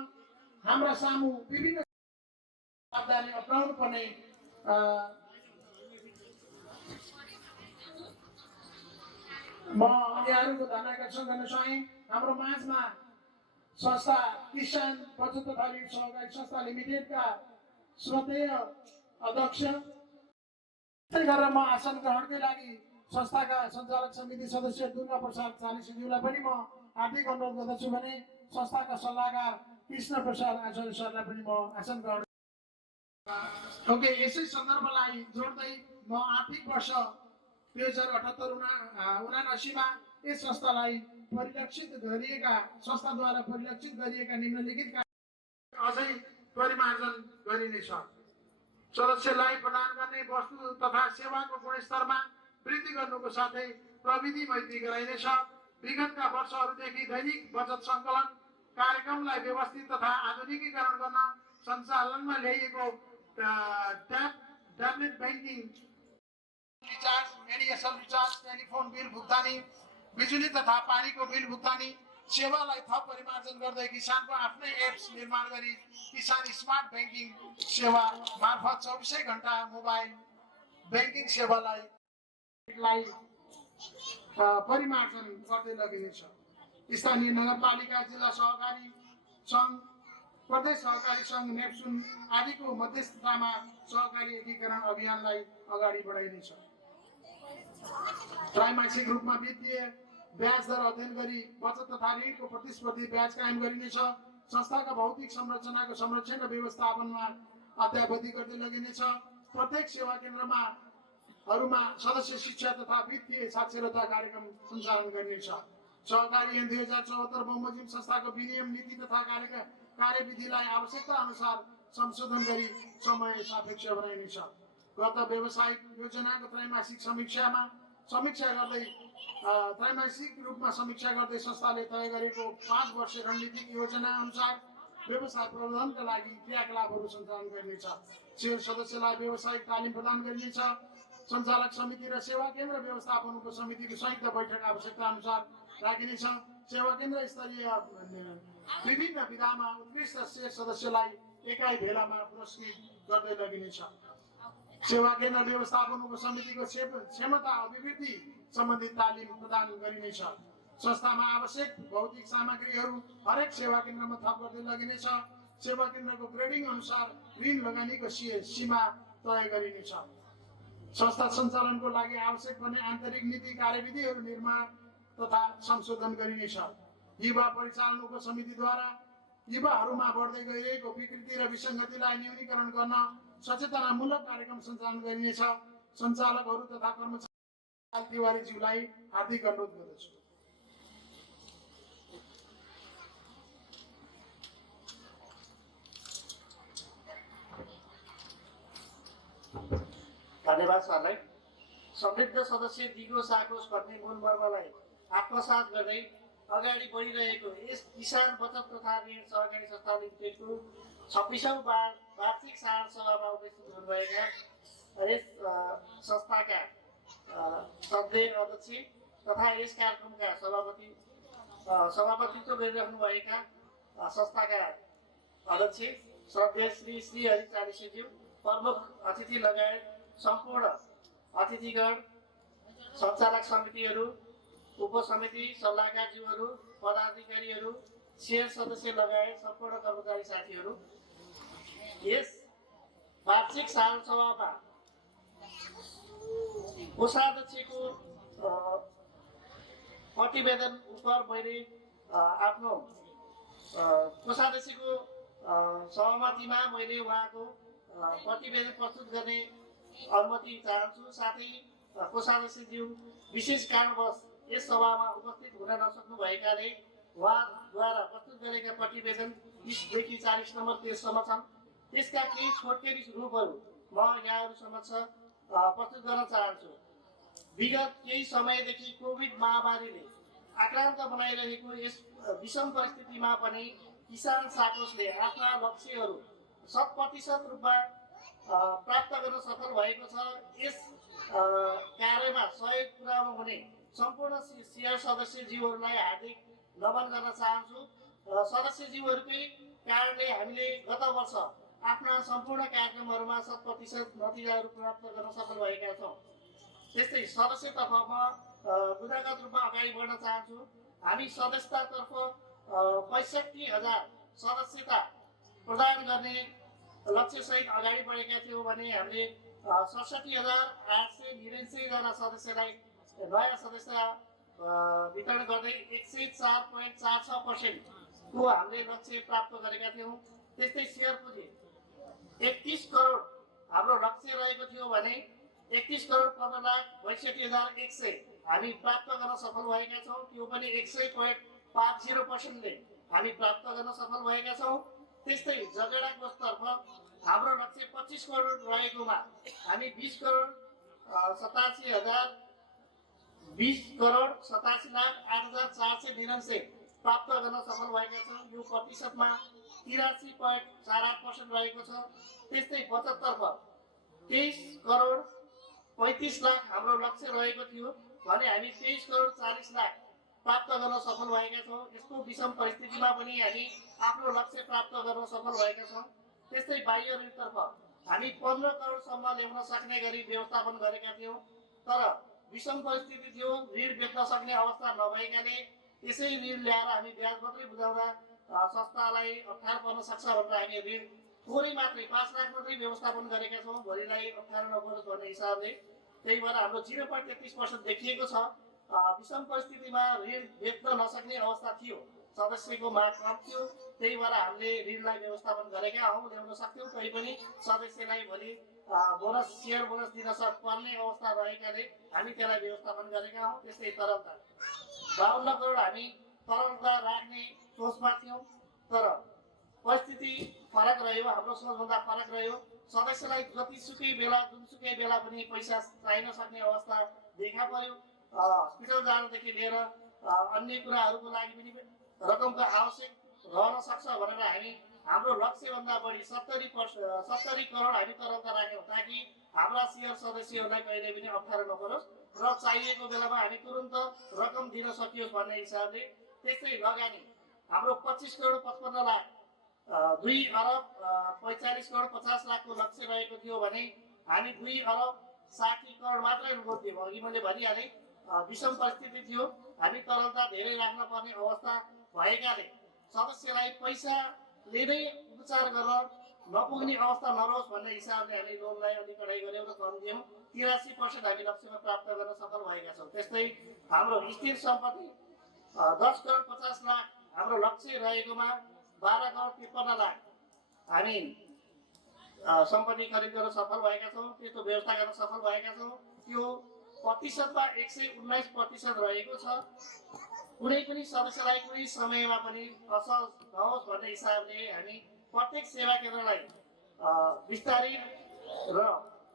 हाम्रा सामु विभिन्न सावधानी अपनाउनु पर्ने म यहाँहरूको ध्यानाकर्षण गर्न चाहे। हाम्रो माझमा संस्था किसान बचत तथा ऋण सहकारी संस्था लिमिटेडका श्रद्धेय अध्यक्ष गरेर म आसन ग्रहणकै लागि संस्थाका सञ्चालक समिति सदस्य दुर्गा प्रसाद चालिसेज्यूलाई पनि म हार्दिक अनुरोध गर्दछु भने संस्थाका सल्लाहकार कृष्ण प्रसाद आचार्य सरलाई पनि म आसन ग्रहण। ओके, यसै सन्दर्भलाई जोड्दै म आर्थिक वर्ष 2078-79 मा यस संस्थालाई संस्थाद्वारा परिलक्षित गरिएका निम्नलिखित अझै परिमार्जन गरिनेछ। सदस्यलाई प्रदान गर्ने वस्तु तथा सेवाको गुणस्तरमा वृद्धि गर्नुको साथै प्रविधि मैत्री गराइनेछ। विगतका वर्षहरूदेखि दैनिक बचत सङ्कलन कार्यक्रमलाई व्यवस्थित तथा आधुनिकीकरण गर्न सञ्चालनमा ल्याइएको tablet banking recharge, ADSL recharge, telephone bill भुक्तानी, बिजुली तथा पानीको बिल भुक्तानी सेवालाई थप परिमार्जन गर्दै किसानको आफ्नै एप्स निर्माण गरी किसान स्मार्ट ब्याङ्किङ सेवा मार्फत 24 घण्टा मोबाइल ब्याङ्किङ सेवालाई परिमार्जन गर्दै लगिनेछ। स्थानीय नगरपालिका, जिल्ला सहकारी सङ्घ, प्रदेश सहकारी सङ्घ, नेप्सुन आदिको मध्यस्थतामा सहकारी एकीकरण अभियानलाई अगाडि बढाइनेछ। त्रैमासिक रूपमा वित्तीय ब्याज दर अध्ययन गरी बचत तथा ऋणको प्रतिस्पर्धी ब्याज कायम गरिनेछ। संस्थाका भौतिक संरचनाको संरक्षण र व्यवस्थापनमा अद्यावधि गर्दै लगिनेछ। प्रत्येक सेवा केन्द्रमा सदस्य शिक्षा तथा वित्तीय साक्षरता कार्यक्रम सञ्चालन गरिनेछ। सहकारी ऐन 2074 बमोजिम संस्थाको विनियम नीति तथा कार्यविधिलाई आवश्यकता अनुसार संशोधन गरी समय सापेक्ष बनाइनेछ। गत व्यावसायिक योजनाको त्रैमासिक रूपमा समीक्षा गर्दै संस्थाले तय गरेको 5 वर्ष रणनीतिक योजना अनुसार व्यवसाय प्रबन्धनका लागि क्रियाकलापहरू सञ्चालन गरिनेछ। सदस्यलाई व्यावसायिक तालिम प्रदान गरिनेछ। सञ्चालक समिति र सेवा केन्द्र व्यवस्थापन उपसमितिको संयुक्त बैठक आवश्यकता अनुसार राखिनेछ। सेवा केन्द्र स्तरीय विभिन्न विधामा उत्कृष्ट सदस्यलाई एकाइ भेलामा पुरस्कृत गर्दै लगिनेछ। सेवा केन्द्र व्यवस्थापन उपसमितिको क्षमता अभिवृद्धि सम्बन्धी तालिम प्रदान गरिनेछ। संस्थामा आवश्यक भौतिक सामग्रीहरू हरेक सेवा केन्द्रमा थप गर्दै लगिनेछ। सेवा केन्द्रको ग्रेडिङ अनुसार ऋण लगानीको सीमा तय गरिनेछ। संस्था सञ्चालनको लागि आवश्यक पर्ने आन्तरिक नीति कार्यविधिहरू निर्माण तथा संशोधन गरिनेछ। युवा परिचालन उपसमितिद्वारा युवाहरूमा बढ्दै गइरहेको विकृति र विसङ्गतिलाई न्यूनीकरण गर्न सचेतनामूलक कार्यक्रम सञ्चालन गरिनेछ। सञ्चालकहरू तथा कर्मचारी तिवारीज्यूलाई हार्दिक अनुरोध गर्दछु। धन्यवाद सरलाई। समृद्ध सदस्य दिगो साकोस भन्ने मनोवर्गलाई आत्मसात गर्दै अगाडि बढिरहेको यस किसान बचत तथा ऋण सहकारी संस्था लिमिटेडको 26औं वार्षिक साधारण सभामा उपस्थित हुनुभएका यस संस्थाका श्रद्धेय अध्यक्ष तथा यस कार्यक्रमका सभापतित्व गरिरहनुभएका संस्थाका अध्यक्ष श्रद्धेय श्री हरि चालिसेज्यू, प्रमुख अतिथि लगायत सम्पूर्ण अतिथिगण, सञ्चालक समितिहरू उपसमिति सल्लाहकारज्यूहरू, पदाधिकारीहरू, सेयर सदस्य लगायत सम्पूर्ण कर्मचारी साथीहरू, यस वार्षिक सालसभामा कोषाध्यक्षको प्रतिवेदन उप मैले आफ्नो कोषाध्यक्षको सहमतिमा मैले उहाँको प्रतिवेदन प्रस्तुत गर्ने अनुमति चाहन्छु। साथै कोषाध्यक्षज्यू विशेष कारणवश यस सभामा उपस्थित हुन नसक्नु भएकाले उहाँद्वारा प्रस्तुत गरेका प्रतिवेदन 30 देखि 40 नम्बर पेजसम्म छन्। त्यसका केही छोटकरी रूपहरू म यहाँहरू समक्ष प्रस्तुत गर्न चाहन्छु। विगत केही समयदेखि कोभिड महामारीले आक्रान्त बनाइरहेको यस विषम परिस्थितिमा पनि किसान साकोसले आफ्ना लक्ष्यहरू 100% रूपमा प्राप्त गर्न सफल भएको छ। यस कार्यमा सहयोग पुर्याउनु हुने सम्पूर्ण सेयर सदस्यज्यूहरूलाई हार्दिक नमन गर्न चाहन्छु। सदस्यज्यूहरूकै कारणले हामीले गत वर्ष आफ्ना सम्पूर्ण कार्यक्रमहरूमा 100% नतिजाहरू प्राप्त गर्न सफल भएका छौँ। त्यस्तै सदस्यतर्फ म बुदागत रूपमा अगाडि बढ्न चाहन्छु। हामी सदस्यतातर्फ 65,000 सदस्यता प्रदान गर्ने लक्ष्यसहित अगाडि बढेका थियौँ भने हामीले 67,899 जना सदस्यलाई नयाँ सदस्य वितरण गर्दै 104.46% को हामीले लक्ष्य प्राप्त गरेका थियौँ। त्यस्तै सेयर पुँजी 31 करोड हाम्रो लक्ष्य रहेको थियो भने 31,15,62,100 हामी प्राप्त गर्न सफल भएका छौँ। त्यो पनि 100.50% ले हामी प्राप्त गर्न सफल भएका छौँ। त्यस्तै जगेडा कोषतर्फ हाम्रो लक्ष्य 25 करोड रहेकोमा हामी 20 करोड 87,08,499 प्राप्त गर्न सफल भएका छौँ। यो प्रतिशतमा 83.48% रहेको छ। त्यस्तै बचततर्फ 23 करोड 35 लाख हाम्रो लक्ष्य रहेको थियो भने हामी 23 करोड 40 लाख प्राप्त गर्न सफल भएका छौँ। यस्तो विषम परिस्थितिमा पनि हामी आफ्नो लक्ष्य प्राप्त गर्न सफल भएका छौँ। त्यस्तै बाह्य ऋणतर्फ हामी 15 करोडसम्म ल्याउन सक्ने गरी व्यवस्थापन गरेका थियौँ, तर विषम परिस्थिति थियो, ऋण बेच्न सक्ने अवस्था नभएकाले यसै ऋण ल्याएर हामी ब्याज मात्रै बुझाउँदा संस्थालाई अप्ठ्यारो पर्न सक्छ भनेर हामी ऋण थोरै मात्रै 5 लाख मात्रै व्यवस्थापन गरेका छौँ, भोलिलाई अप्ठ्यारो नपरोस् भन्ने हिसाबले। त्यही भएर हाम्रो 0.33% देखिएको छ। विषम परिस्थितिमा ऋण बेच्न नसक्ने अवस्था थियो, सदस्यको माग कम थियो, त्यही भएर हामीले ऋणलाई व्यवस्थापन गरेका हौँ, ल्याउन सक्थ्यौँ। तै पनि सदस्यलाई भोलि बोनस सेयर बोनस दिन पर्ने अवस्था रहेकाले हामी त्यसलाई व्यवस्थापन गरेका हौँ। त्यस्तै तरलता 52 करोड हामी तरलता राख्ने सोचमा थियौँ, तर परिस्थिति फरक रह्यो, हाम्रो सोचभन्दा फरक रह्यो। सदस्यलाई जतिसुकै बेला जुनसुकै बेला पनि पैसा चाहिन सक्ने अवस्था देखा पर्यो। हस्पिटल जानदेखि लिएर अन्य कुराहरूको लागि पनि रकमको आवश्यक रहन सक्छ भनेर हामी हाम्रो लक्ष्यभन्दा बढी 70 करोड हामी तरलता राख्यौँ, ताकि हाम्रा सेयर सदस्यहरूलाई कहिले पनि अप्ठ्यारो नपरोस् र चाहिएको बेलामा हामी तुरन्त रकम दिन सकियोस् भन्ने हिसाबले। त्यस्तै लगानी हाम्रो 25 करोड 55 लाख 2 अरब 45 करोड 50 लाखको लक्ष्य रहेको थियो भने हामी 2 अरब 60 करोड मात्रै रोक्यौँ। अघि मैले भनिहालेँ, विषम परिस्थिति थियो, हामी तरलता धेरै राख्न पर्ने अवस्था भएकाले सदस्यलाई पैसाले नै उपचार गर्न नपुग्ने अवस्था नरहोस् भन्ने हिसाबले हामी लोनलाई अलिक कडाइ गऱ्यौँ र कम दियौँ। 83% हामी लक्ष्यमा प्राप्त गर्न सफल भएका छौँ। त्यस्तै हाम्रो स्थिर सम्पत्ति 10 करोड 50 लाख हाम्रो लक्ष्य रहेकोमा 12 करोड 53 लाख हामी सम्पत्ति खरिद गर्न सफल भएका छौँ, त्यस्तो व्यवस्था गर्न सफल भएका छौँ। त्यो प्रतिशतमा 119% रहेको छ। कुनै पनि सदस्यलाई कुनै समयमा पनि असहज नहोस् भन्ने हिसाबले हामी प्रत्येक सेवा केन्द्रलाई विस्तारित र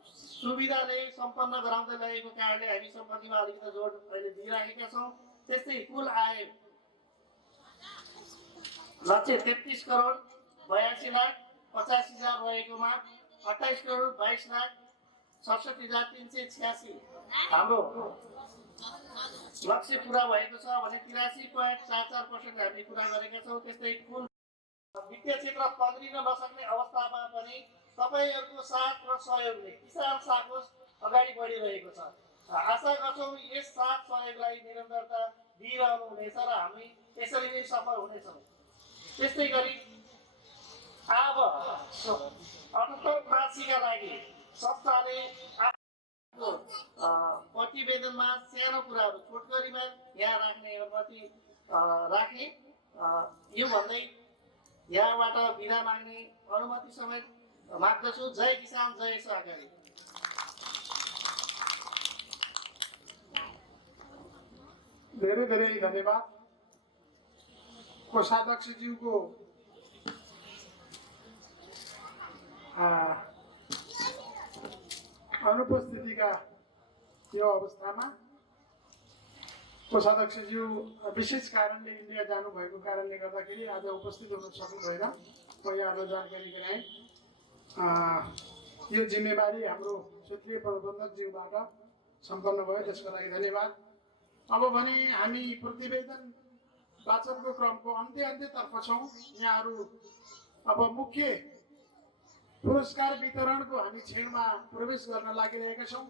सुविधाले सम्पन्न गराउँदै लगेको कारणले हामी सम्पत्तिमा अलिकति जोड अहिले दिइराखेका छौँ। त्यस्तै कुल आय लक्ष्य 33 करोड 82 लाख 85,000 रहेकोमा 28 करोड 22 लाख 67,386 हाम्रो लक्ष्य पुरा भएको छ भने 83.44% हामीले पुरा गरेका छौँ। त्यस्तै कुल वित्तीय क्षेत्र पग्रिन नसक्ने अवस्थामा पनि तपाईँहरूको साथ र सहयोगले किसान साकोस अगाडि बढिरहेको छ। आशा गर्छौँ यस साथ सहयोगलाई निरन्तरता दिइरहनु हुनेछ र हामी यसरी नै सफल हुनेछौँ। त्यस्तै गरी अब 78 वार्षिकका लागि संस्थाले प्रतिवेदनमा सानो कुराहरू छोटकरीमा यहाँ राख्ने अनुमति राखे। यो भन्दै यहाँबाट बिदा माग्ने अनुमति समेत माग्दछु। जय किसान जय सहकारी। धेरै धेरै धन्यवाद कोषाध्यक्षज्यूको अनुपस्थितिका यो अवस्थामा कोषाध्यक्षज्यू विशेष कारणले इन्डिया जानुभएको कारणले गर्दाखेरि आज उपस्थित हुन सक्नु भएन। म यहाँलाई जानकारी गराएँ। यो जिम्मेवारी हाम्रो क्षेत्रीय प्रबन्धकज्यूबाट सम्पन्न भयो, त्यसको लागि धन्यवाद। अब भने हामी प्रतिवेदन वाचनको क्रमको अन्त्यतर्फ छौँ। यहाँहरू अब मुख्य पुरस्कार वितरणको हामी क्षणमा प्रवेश गर्न लागिरहेका छौँ।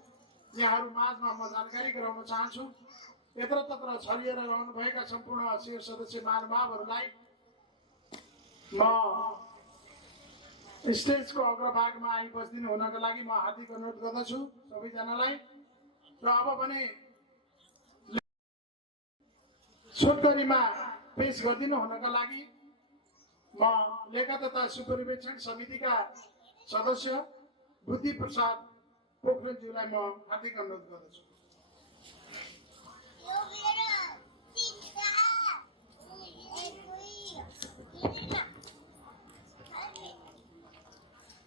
यहाँहरू माझमा म जानकारी गराउन चाहन्छु, यत्र तत्र छरिएर रहनुभएका सम्पूर्ण शिर सदस्य महानुभावहरूलाई म स्टेजको अग्रभागमा आइबस्दिनु हुनका लागि म हार्दिक अनुरोध गर्दछु सबैजनालाई। र अब भने छोटकरीमा पेश गरिदिनु हुनका लागि म लेखा तथा सुपरिवेक्षण समितिका सदस्य बुद्धि प्रसाद पोखरेलज्यूलाई म हार्दिक अनुरोध गर्दछु।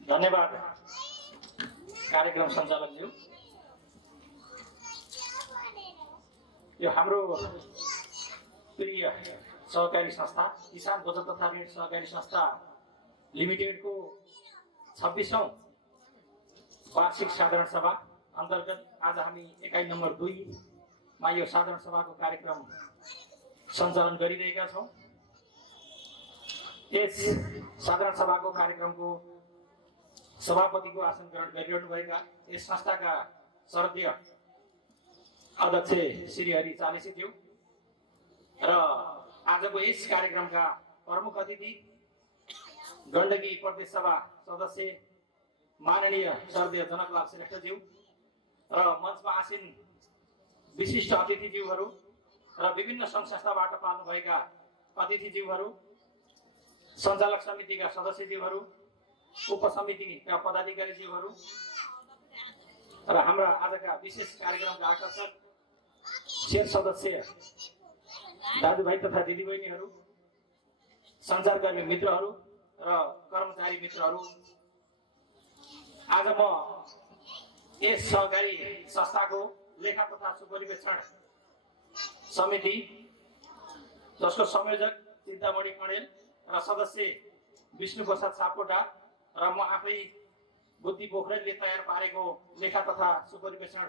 धन्यवाद कार्यक्रम सञ्चालकज्यू। यो हाम्रो प्रिय सहकारी संस्था किसान बचत तथा ऋण सहकारी संस्था लिमिटेडको 26औं वार्षिक साधारण सभा अन्तर्गत आज हामी एकाइ नम्बर 2 मा यो साधारण सभाको कार्यक्रम सञ्चालन गरिरहेका छौँ। यस साधारण सभाको कार्यक्रमको सभापतिको आसन ग्रहण गरिरहनुभएका यस संस्थाका शरदीय अध्यक्ष श्री हरि चालिसेज्यू र आजको यस कार्यक्रमका प्रमुख अतिथि गण्डकी प्रदेश सभा सदस्य माननीय शरदीय जनकलाल श्रेष्ठज्यू र मञ्चमा आसीन विशिष्ट अतिथिज्यूहरू र विभिन्न सङ्घ संस्थाबाट पाल्नुभएका अतिथिज्यूहरू, सञ्चालक समितिका सदस्यज्यूहरू, उपसमितिका पदाधिकारीज्यूहरू र हाम्रा आजका विशेष कार्यक्रमका आकर्षक शेर सदस्य दाजुभाइ तथा दिदीबहिनीहरू, सञ्चारकर्मी मित्रहरू र कर्मचारी मित्रहरू, आज म यस सहकारी संस्थाको लेखा तथा सुपरिवेक्षण समिति जसको संयोजक चिन्तामणि कणेल र सदस्य विष्णु प्रसाद सापकोटा र म आफै बुद्धि पोखरेलले तयार पारेको लेखा तथा सुपरिवेक्षण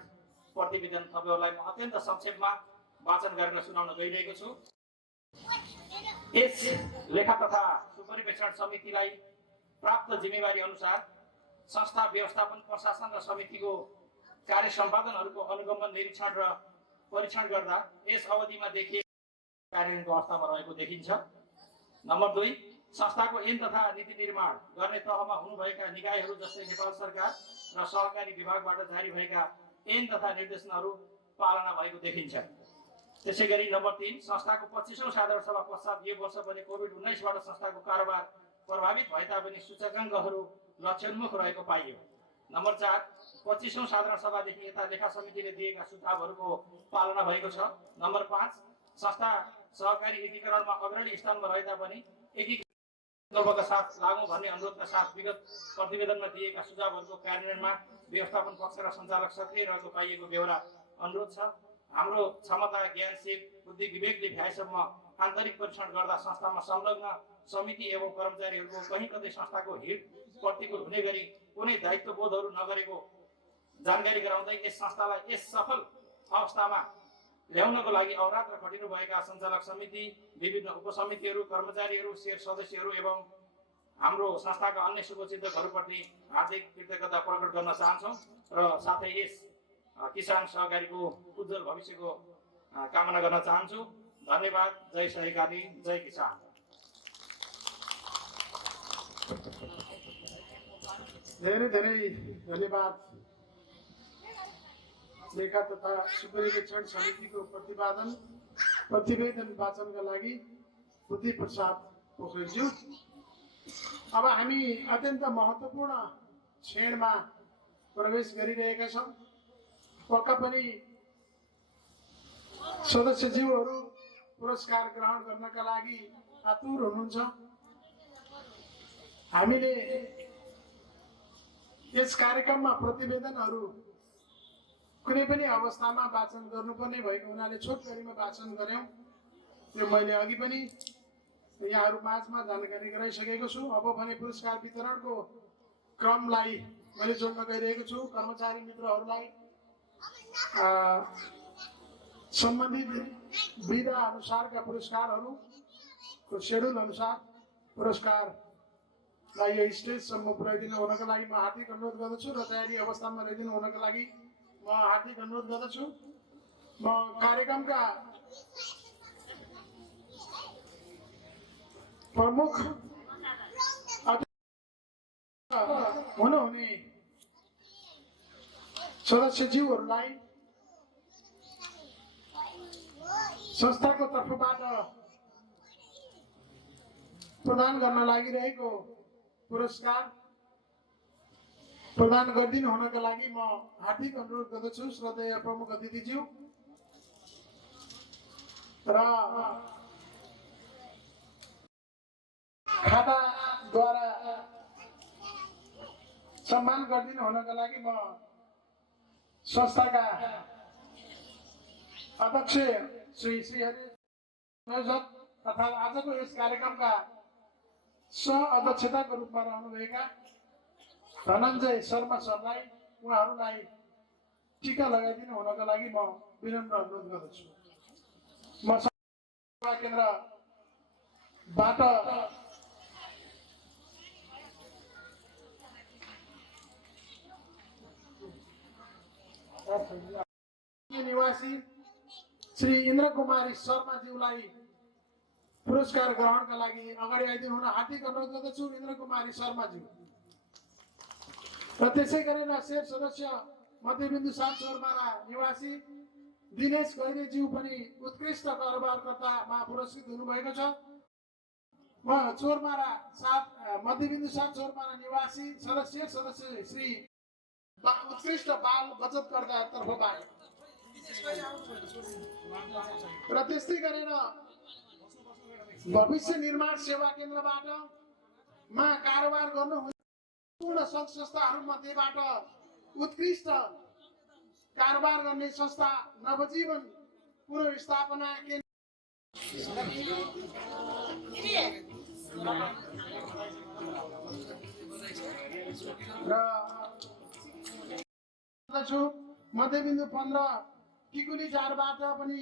प्रतिवेदन तपाईँहरूलाई म अत्यन्त संक्षेपमा वाचन गरेर सुनाउन गइरहेको छु। यस लेखा तथा सुपरिवेक्षण समितिलाई प्राप्त जिम्मेवारी अनुसार संस्था व्यवस्थापन प्रशासन र समितिको कार्य सम्पादनहरूको अनुगमन, निरीक्षण र परीक्षण गर्दा यस अवधिमा देखिएको कार्यान्वयनको अवस्थामा रहेको देखिन्छ। नम्बर 2, संस्थाको ऐन तथा नीति निर्माण गर्ने तहमा हुनुभएका निकायहरू जस्तै नेपाल सरकार र सहकारी विभागबाट जारी भएका ऐन तथा निर्देशनहरू पालना भएको देखिन्छ। त्यसैगरी नम्बर 3, संस्थाको 25औं साधारण सभा पश्चात यो वर्ष पनि कोभिड-19बाट संस्थाको कारोबार प्रभावित भए तापनि सूचकाङ्कहरू लक्ष्योन्मुख रहेको पाइयो। नम्बर 4, 25औं साधारण सभादेखि यता लेखा समितिले दिएका सुझावहरूको पालना भएको छ। नम्बर 5, संस्था सहकारी एकीकरणमा अग्रणी स्थानमा रहे तापनि एकीकरणका साथ लागू भन्ने अनुरोधका साथ विगत प्रतिवेदनमा दिएका सुझावहरूको कार्यान्वयनमा व्यवस्थापन पक्ष र सञ्चालक सक्रिय रहेको पाइएको बेहोरा अनुरोध छ। हाम्रो क्षमता, ज्ञान, सिप, बुद्धि, विवेकले भ्याएसम्म आन्तरिक परीक्षण गर्दा संस्थामा संलग्न समिति एवं कर्मचारीहरूको कहीँ कतै संस्थाको हित प्रतिकूल हुने गरी कुनै दायित्वबोधहरू नगरेको जानकारी गराउँदै यस संस्थालाई यस सफल अवस्थामा ल्याउनको लागि अहोरात्र खटिनुभएका सञ्चालक समिति, विभिन्न उपसमितिहरू, कर्मचारीहरू, शेर सदस्यहरू एवं हाम्रो संस्थाका अन्य शुभचिन्तकहरूप्रति हार्दिक कृतज्ञता प्रकट गर्न चाहन्छौँ र साथै यस किसान सहकारीको उज्जवल भविष्यको कामना गर्न चाहन्छु। धन्यवाद। जय सहकारी, जय किसान। धेरै धेरै धन्यवाद। लेखा तथा सुपरिवेक्षण समितिको प्रतिवेदन वाचनका लागि बुद्धि प्रसाद पोखरेलज्यू। अब हामी अत्यन्त महत्त्वपूर्ण क्षणमा प्रवेश गरिरहेका छौँ। पक्का पनि सदस्यज्यूहरू पुरस्कार ग्रहण गर्नका लागि आतुर हुनुहुन्छ। हामीले यस कार्यक्रममा प्रतिवेदनहरू कुनै पनि अवस्थामा वाचन गर्नुपर्ने भएको हुनाले छोट गरीमा वाचन गऱ्यौँ। त्यो मैले अघि पनि यहाँहरू माझमा जानकारी गराइसकेको छु। अब भने पुरस्कार वितरणको क्रमलाई मैले जोड्न गइरहेको छु। कर्मचारी मित्रहरूलाई सम्बन्धित विधा अनुसारका पुरस्कारहरूको सेड्युल अनुसार पुरस्कारलाई यो स्टेजसम्म पुर्याइदिनु हुनका लागि म हार्दिक अनुरोध गर्दछु र तयारी अवस्थामा रहिदिनु हुनका लागि म हार्दिक अनुरोध गर्दछु। म कार्यक्रमका प्रमुख हुनुहुने सदस्यज्यूहरूलाई संस्थाको तर्फबाट प्रदान गर्न लागिरहेको पुरस्कार प्रदान गरिदिनु हुनका लागि म हार्दिक अनुरोध गर्दछु श्रद्धेय प्रमुख अतिथिज्यू र खाताद्वारा सम्मान गरिदिनु हुनका लागि म संस्थाका अध्यक्ष श्री हरि संयोजक तथा आजको यस कार्यक्रमका सह अध्यक्षताको रूपमा रहनुभएका धनञ्जय शर्मा सरलाई उहाँहरूलाई टीका लगाइदिनु हुनका लागि म विनम्र अनुरोध गर्दछु। म सेवा केन्द्रबाट निवासी श्री इन्द्र कुमारी शर्माज्यूलाई पुरस्कार ग्रहणका लागि अगाडि आइदिनु हुन हार्दिक अनुरोध गर्दछु। इन्द्र कुमारी शर्माज्यू र त्यसै गरेर शेर सदस्य मध्यबिन्दु 7 चोरमारा निवासी दिनेश गैरेज्यू पनि उत्कृष्ट कारोबारकर्तामा पुरस्कृत हुनुभएको छ। म चोरमारा 7 मध्यबिन्दु 7 चोरमारा निवासी सदस्य श्री उत्कृष्ट बाल बचतकर्ता तर्फबाट र त्यस्तै गरेर भविष्य निर्माण सेवा केन्द्रबाट कारोबार गर्नुहुने पूर्ण सङ्घ संस्थाहरू मध्येबाट उत्कृष्ट कारोबार गर्ने संस्था नवजीवन पुनर्स्थापना केन्द्र मध्यबिन्दु 15 टिकुली चारबाट पनि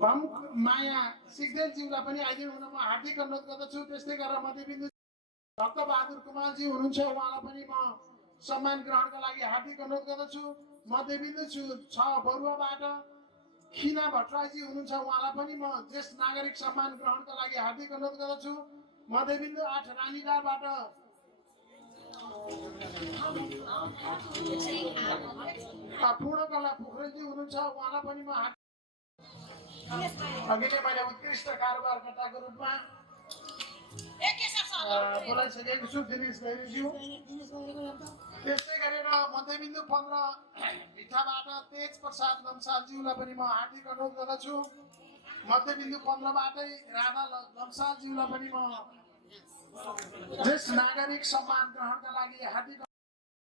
भम माया सिग्देलज्यूलाई पनि आइदिनु हुन म हार्दिक अनुरोध गर्दछु। त्यस्तै गरेर मध्यबिन्दु भक्तबहादुर कुमारजी हुनुहुन्छ, उहाँलाई पनि म सम्मान ग्रहणका लागि हार्दिक अनुरोध गर्दछु। मध्यबिन्दु 6 बरुवाबाट खिना भट्टराईजी हुनुहुन्छ, उहाँलाई पनि म ज्येष्ठ नागरिक सम्मान ग्रहणका लागि हार्दिक अनुरोध गर्दछु। मध्यबिन्दु 8 रानीडारबाट पूर्णकला पोखरेलजी हुनुहुन्छ, उहाँलाई पनि म अघि नै मैले उत्कृष्ट कारोबारकर्ताको रूपमा बोलाइसकेको छु दिनेश गैरेज्यू। त्यस्तै गरेर मध्यबिन्दु 15 भिठाबाट तेज प्रसाद लम्सालज्यूलाई पनि म हार्दिक अनुरोध गर्दछु। मध्यबिन्दु 15 बाटै राधा लम्सालज्यूलाई पनि म ज्येष्ठ नागरिक सम्मान ग्रहणका लागि हार्दिक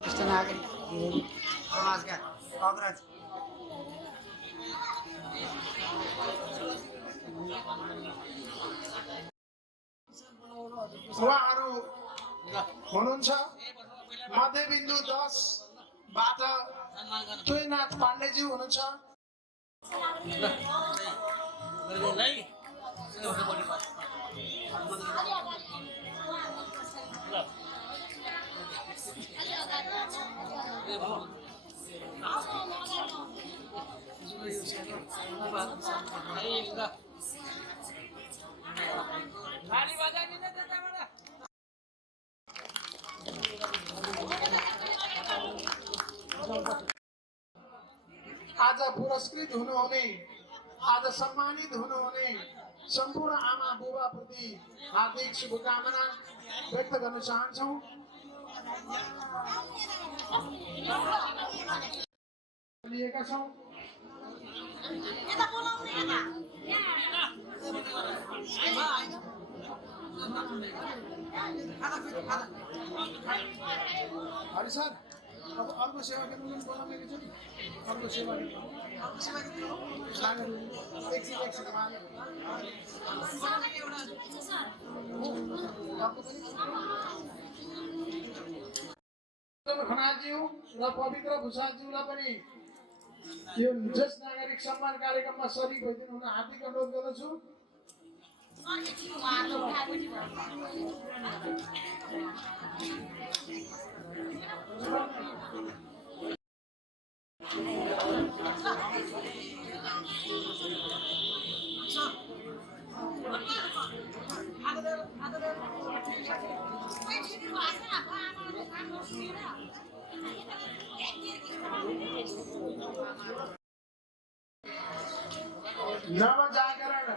ज्येष्ठ नागरिक समाजका अग्रज उहाँहरू हुनुहुन्छ। मध्यबिन्दु 10 बाट तुयनाथ पाण्डेज्यू हुनुहुन्छ। आज पुरस्कृत हुनुहुने, आज सम्मानित हुनुहुने सम्पूर्ण आमा बुबाप्रति हार्दिक शुभकामना व्यक्त गर्न चाहन्छौँ। लिएका छौँ। हरि सर, अब अर्को सेवा केन्द्रमा बोलाउने कि छन्? अर्को सेवा केन्द्र खनालज्यू र पवित्र भूषालज्यूलाई पनि यो ज्येष्ठ नागरिक सम्मान कार्यक्रममा सरिक भइदिनु हुन हार्दिक अनुरोध गर्दछु। नवजागरण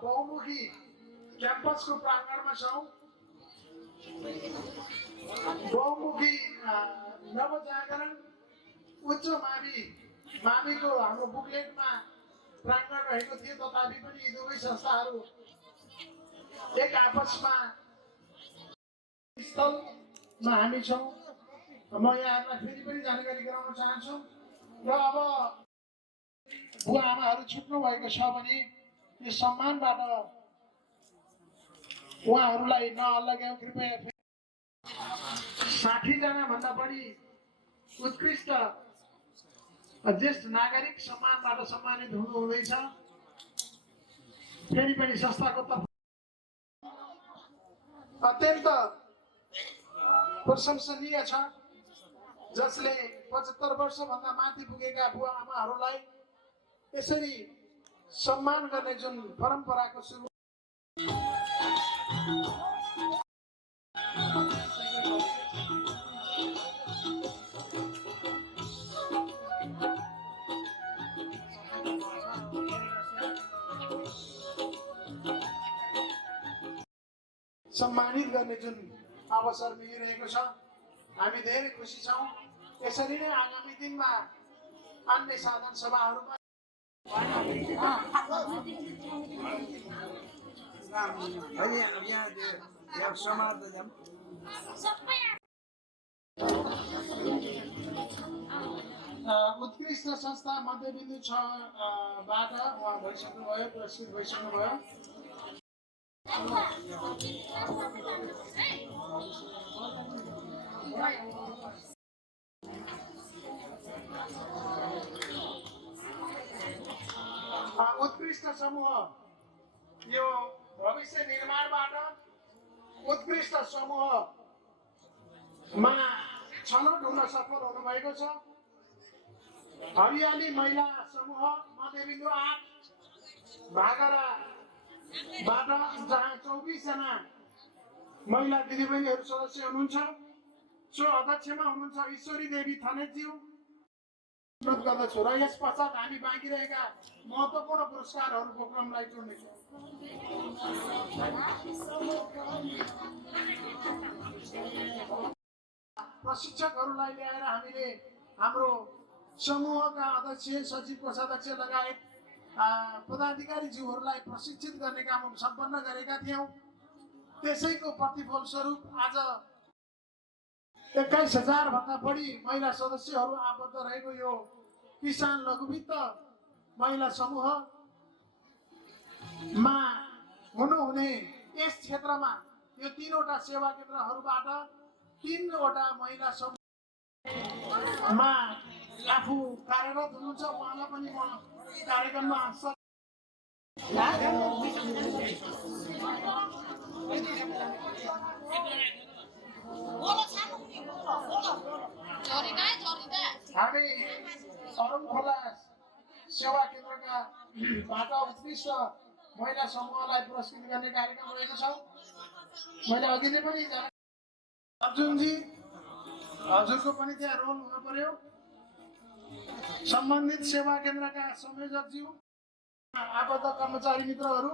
बहुमुखी क्याम्पसको प्राङ्गणमा छौँ। बहुमुखी नवजागरण उच्च माविको हाम्रो बुकलेटमा प्राङ्गण रहेको थियो, तथापि पनि यी दुवै संस्थाहरू एक आपसमा स्थलमा हामी छौँ। म यहाँहरूलाई फेरि पनि जानकारी गराउन चाहन्छु। र अब बुवा आमाहरू छुट्नु भएको छ भने यो सम्मानबाट उहाँहरूलाई नअल्लग्याउँ कृपया। 60 जना भन्दा बढी उत्कृष्ट ज्येष्ठ नागरिक सम्मानबाट सम्मानित हुनुहुँदैछ। फेरि पनि संस्थाको तर्फ अत्यन्त प्रशंसनीय छ, जसले 75 वर्षभन्दा माथि पुगेका बुवा आमाहरूलाई यसरी सम्मान गर्ने जुन परम्पराको सुरु सम्मानित गर्ने जुन अवसर मिलिरहेको छ, हामी धेरै खुसी छौँ। यसरी नै आगामी दिनमा अन्य साधन सभाहरूमा उत्कृष्ट संस्था मध्यबिन्दु 6बाट उहाँ भइसक्नुभयो, पुरस्कृत भइसक्नुभयो। उत्कृष्ट समूह यो भविष्य निर्माणबाट उत्कृष्ट समूहमा छनौट हुन सफल हुनुभएको छ। हरियाली महिला समूह मध्यबिन्दु 8 भागराबाट जहाँ 24 जना महिला दिदीबहिनीहरू सदस्य हुनुहुन्छ। सो अध्यक्षमा हुनुहुन्छ ईश्वरी देवी थनेज्यू। अनुरोध गर्दछु र यस पश्चात हामी बाँकी रहेका महत्त्वपूर्ण पुरस्कारहरूको क्रमलाई जोड्नेछौँ। प्रशिक्षकहरूलाई ल्याएर हामीले हाम्रो समूहका अध्यक्ष, सचिव, कोषाध्यक्ष लगायत पदाधिकारीज्यूहरूलाई प्रशिक्षित गर्ने काम सम्पन्न गरेका थियौँ। त्यसैको प्रतिफल स्वरूप आज 21,000 भन्दा बढी महिला सदस्यहरू आबद्ध रहेको यो किसान लघुवित्त महिला समूहमा हुनुहुने यस क्षेत्रमा यो 3वटा सेवा केन्द्रहरूबाट 3वटा महिला समूहमा आफू कार्यरत हुनुहुन्छ। उहाँलाई पनि म कार्यक्रममा बोलो हामी अरुण खोला सेवा केन्द्रका बाट उत्कृष्ट महिला समूहलाई पुरस्कृत गर्ने कार्यक्रम रहेको छ। मैले अघि नै पनि अर्जुनजी हजुरको पनि त्यहाँ रोल हुन पर्यो। सम्बन्धित सेवा केन्द्रका संयोजकज्यू, आबद्ध कर्मचारी मित्रहरू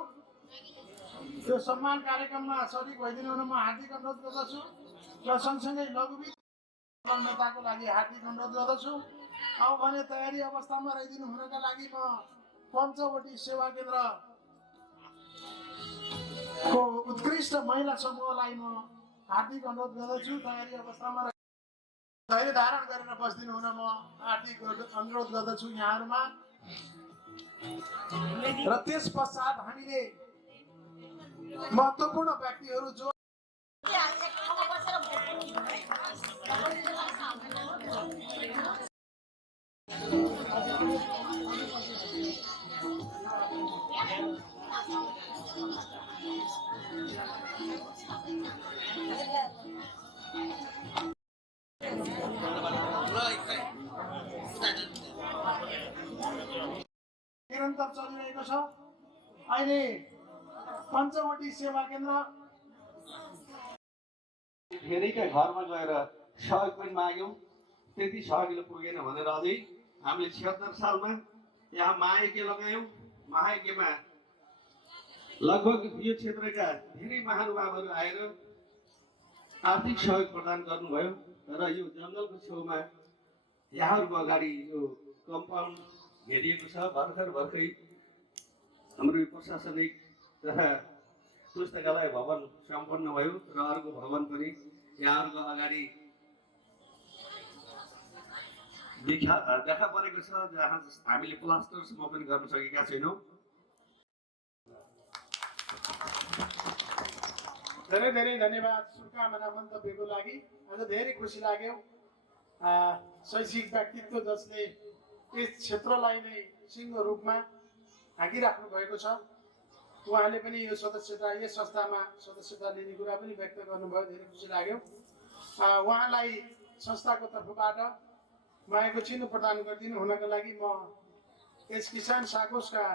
यो सम्मान कार्यक्रममा सरिक भइदिनु हुन म हार्दिक अनुरोध गर्दछु र सँगसँगै लघुवित्त नेताको लागि हार्दिक अनुरोध गर्दछु। अब भने तयारी अवस्थामा रहिदिनु हुनका लागि म पञ्चवटी सेवा केन्द्रको उत्कृष्ट महिला समूहलाई म हार्दिक अनुरोध गर्दछु। तयारी अवस्थामा धैर्य धारण गरेर बस्दिनु हुन म हार्दिक अनुरोध गर्दछु यहाँहरूमा। र त्यस पश्चात हामीले महत्त्वपूर्ण व्यक्तिहरू जो निरन्तर चलिरहेको छ। अहिले पञ्चवटी सेवा केन्द्र धेरैका घरमा गएर सहयोग पनि माग्यौँ, त्यति सहयोगले पुगेन भनेर अझै हामीले 76 सालमा यहाँ महायज्ञ लगायौँ। महायज्ञमा लगभग यो क्षेत्रका धेरै महानुभावहरू आएर आर्थिक सहयोग प्रदान गर्नुभयो र यो जङ्गलको छेउमा यहाँहरूको अगाडि यो कम्पाउन्ड घेरिएको छ। भर्खरै हाम्रो यो प्रशासनिक तथा पुस्तकालय भवन सम्पन्न भयो र अर्को भवन पनि यहाँहरूको अगाडि देखा परेको छ, जहाँ हामीले प्लास्टरसम्म पनि गर्न सकेका छैनौँ। धेरै धेरै धन्यवाद शुभकामना मन्तव्यको लागि। आज धेरै खुसी लाग्यो। शैक्षिक व्यक्तित्व जसले यस क्षेत्रलाई नै सिङ्गो रूपमा हाँकिराख्नु भएको छ, उहाँले पनि यो सदस्यता यस संस्थामा सदस्यता लिने कुरा पनि व्यक्त गर्नुभयो। धेरै खुसी लाग्यो। उहाँलाई संस्थाको तर्फबाट मायाको चिन्ह प्रदान गरिदिनु हुनका लागि म यस किसान साकोसका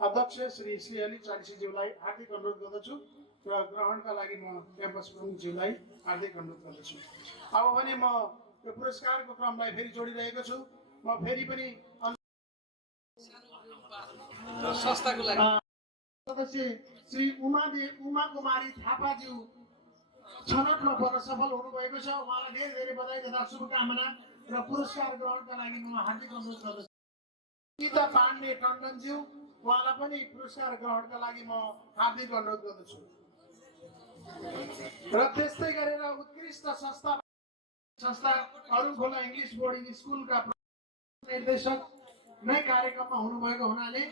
अध्यक्ष श्री अली चालिसीज्यूलाई हार्दिक अनुरोध गर्दछु र ग्रहणका लागि म क्याम्पस प्रमुखज्यूलाई हार्दिक अनुरोध गर्दछु। अब भने म यो पुरस्कारको क्रमलाई फेरि जोडिरहेको छु। म फेरि पनि संस्थाको लागि सदस्य श्री उमा कुमारी थापाज्यू छनौटमा पर्न सफल हुनुभएको छ। उहाँलाई धेरै धेरै बधाई तथा शुभकामना र पुरस्कार ग्रहणका लागि म हार्दिक अनुरोध गर्दछु। गीता पाण्डे टन्डनज्यू, उहाँलाई पनि पुरस्कार ग्रहणका लागि म हार्दिक अनुरोध गर्दछु। र त्यस्तै गरेर उत्कृष्ट संस्था अरुण खोला इङ्ग्लिस बोर्डिङ स्कुलका निर्देशक नै कार्यक्रममा हुनुभएको हुनाले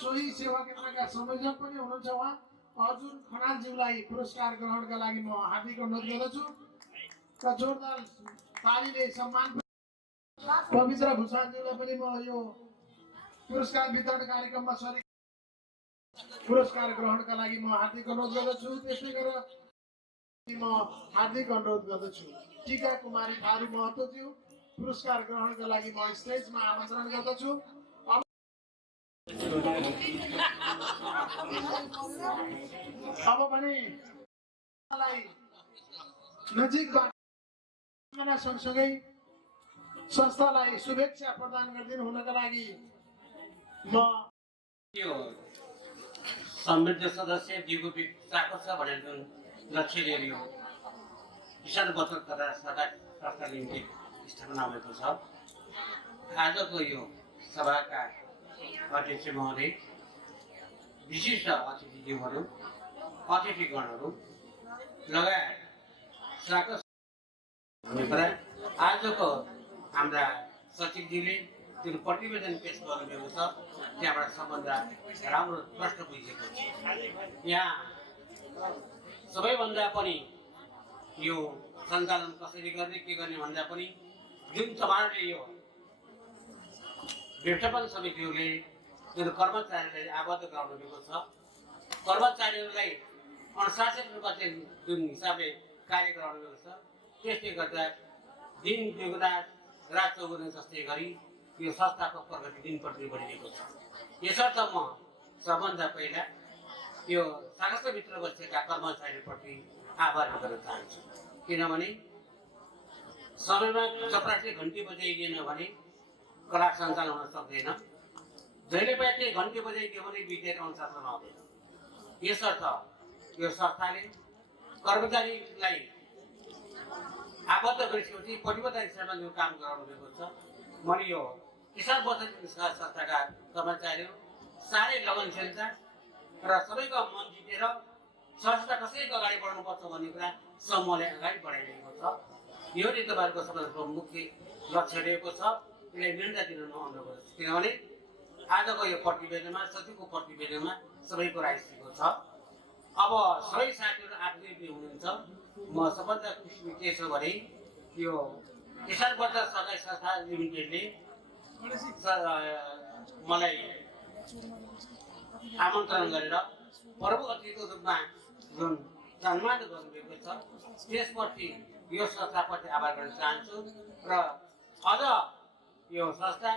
सोही सेवा केन्द्रका संयोजक पनि हुनुहुन्छ उहाँ अर्जुन खनालज्यूलाई पुरस्कार ग्रहणका लागि म हार्दिक अनुरोध गर्दछु। र जोरदार तालीले सम्मान पवित्र भूषालज्यूलाई पनि म यो पुरस्कार वितरण कार्यक्रममा पुरस्कार ग्रहणका लागि म हार्दिक अनुरोध गर्दछु। त्यसै गरेर म हार्दिक अनुरोध गर्दछु टीका कुमारी थारू महतोज्यू पुरस्कार ग्रहणका लागि म स्टेजमा आमन्त्रण गर्दछु। अब भने नजिकबाट सँगसँगै संस्थालाई शुभेच्छा प्रदान गरिदिनु हुनका लागि म समृद्ध सदस्य दिगो चाको छ भनेर जुन लक्ष्य लिएर यो किसान बचत तथा सहकारी संस्था लिमिटेड स्थापना भएको छ। आजको यो सभाका अध्यक्ष महोदय, विशिष्ट अतिथिज्यूहरू, अतिथिगणहरू लगायत साको आजको हाम्रा सचिवजीले जुन प्रतिवेदन पेश गर्नुभएको छ त्यहाँबाट सम्बन्ध राम्रो प्रश्न बुझिएको छ। यहाँ सबैभन्दा पनि यो सञ्चालन कसरी गर्ने के गर्ने भन्दा पनि जुन तपाईँहरूले यो व्यवस्थापन समितिहरूले जुन कर्मचारीलाई आबद्ध गराउनुभएको छ, कर्मचारीहरूलाई अनुशासित रूपमा चाहिँ जुन हिसाबले कार्य गराउनुभएको छ, त्यसले गर्दा दिन दुगुना राज चौधरी जस्तै गरी यो संस्थाको प्रगति दिन प्रतिदिन बढिरहेको छ। यसर्थ म सबभन्दा पहिला यो संस्थाभित्र बसेका कर्मचारीप्रति आभार गर्न चाहन्छु, किनभने समयमा चपरासले घन्टी बजाइदिएन भने कला सञ्चालन हुन सक्दैन। जहिले पनि त्यही घन्टी बजाइदियो भने विद्यार्थी अनुशासन आउँदैन। यसर्थ यो संस्थाले कर्मचारीलाई आबद्ध गरिसकेपछि प्रतिबद्धता हिसाबमा यो काम गराउनु भएको छ। मैले यो किसान बचत संस्थाका कर्मचारीहरू साह्रै लगनशीलता र सबैको मन जितेर संस्था कसरी अगाडि बढाउनुपर्छ भन्ने कुरा समूहले अगाडि बढाइरहेको छ। यो नै तपाईँहरूको सबैको मुख्य लक्ष्य रहेको छ। यसलाई निर्णय दिन नआउनुको छ, किनभने आजको यो प्रतिवेदनमा सचिवको प्रतिवेदनमा सबै कुरा आइसकेको छ। अब सबै साथीहरू आफै हुनुहुन्छ। म सबभन्दा खुसी के छ भने यो किसान बजार सहकारी संस्था लिमिटेडले मलाई आमन्त्रण गरेर प्रमुख अतिथिको रूपमा जुन सम्मान गर्नुभएको छ त्यसप्रति यो संस्थाप्रति आभार गर्न चाहन्छु र अझ यो संस्था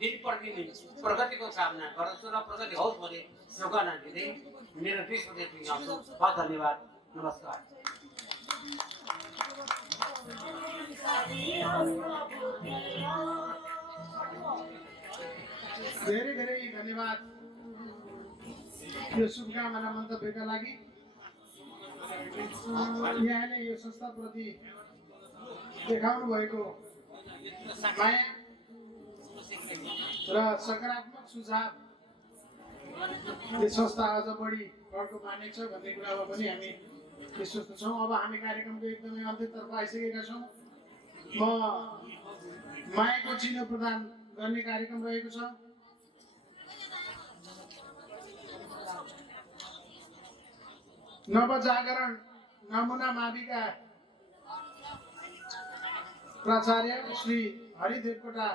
दिन प्रतिदिन प्रगतिको कामना गर्दछु र प्रगति होस् भन्ने शुभकामना दिँदै मेरो 20 मिनट बिताउँछु। बहुत धन्यवाद, नमस्कार। धेरै धेरै धन्यवाद यो शुभकामना मन्तव्यका लागि। यहाँले यो संस्थाप्रति देखाउनु भएको माया र सकारात्मक सुझाव यो संस्था अझ बढी बढ्को मानेछ भन्ने कुरामा पनि हामी विश्वस्त छौँ। अब हामी कार्यक्रमको एकदमै अन्त्यतर्फ आइसकेका छौँ। म मायाको चिनो प्रदान गर्ने कार्यक्रम रहेको छ। नवजागरण नमुना माविका प्राचार्य श्री हरिदेवकोटा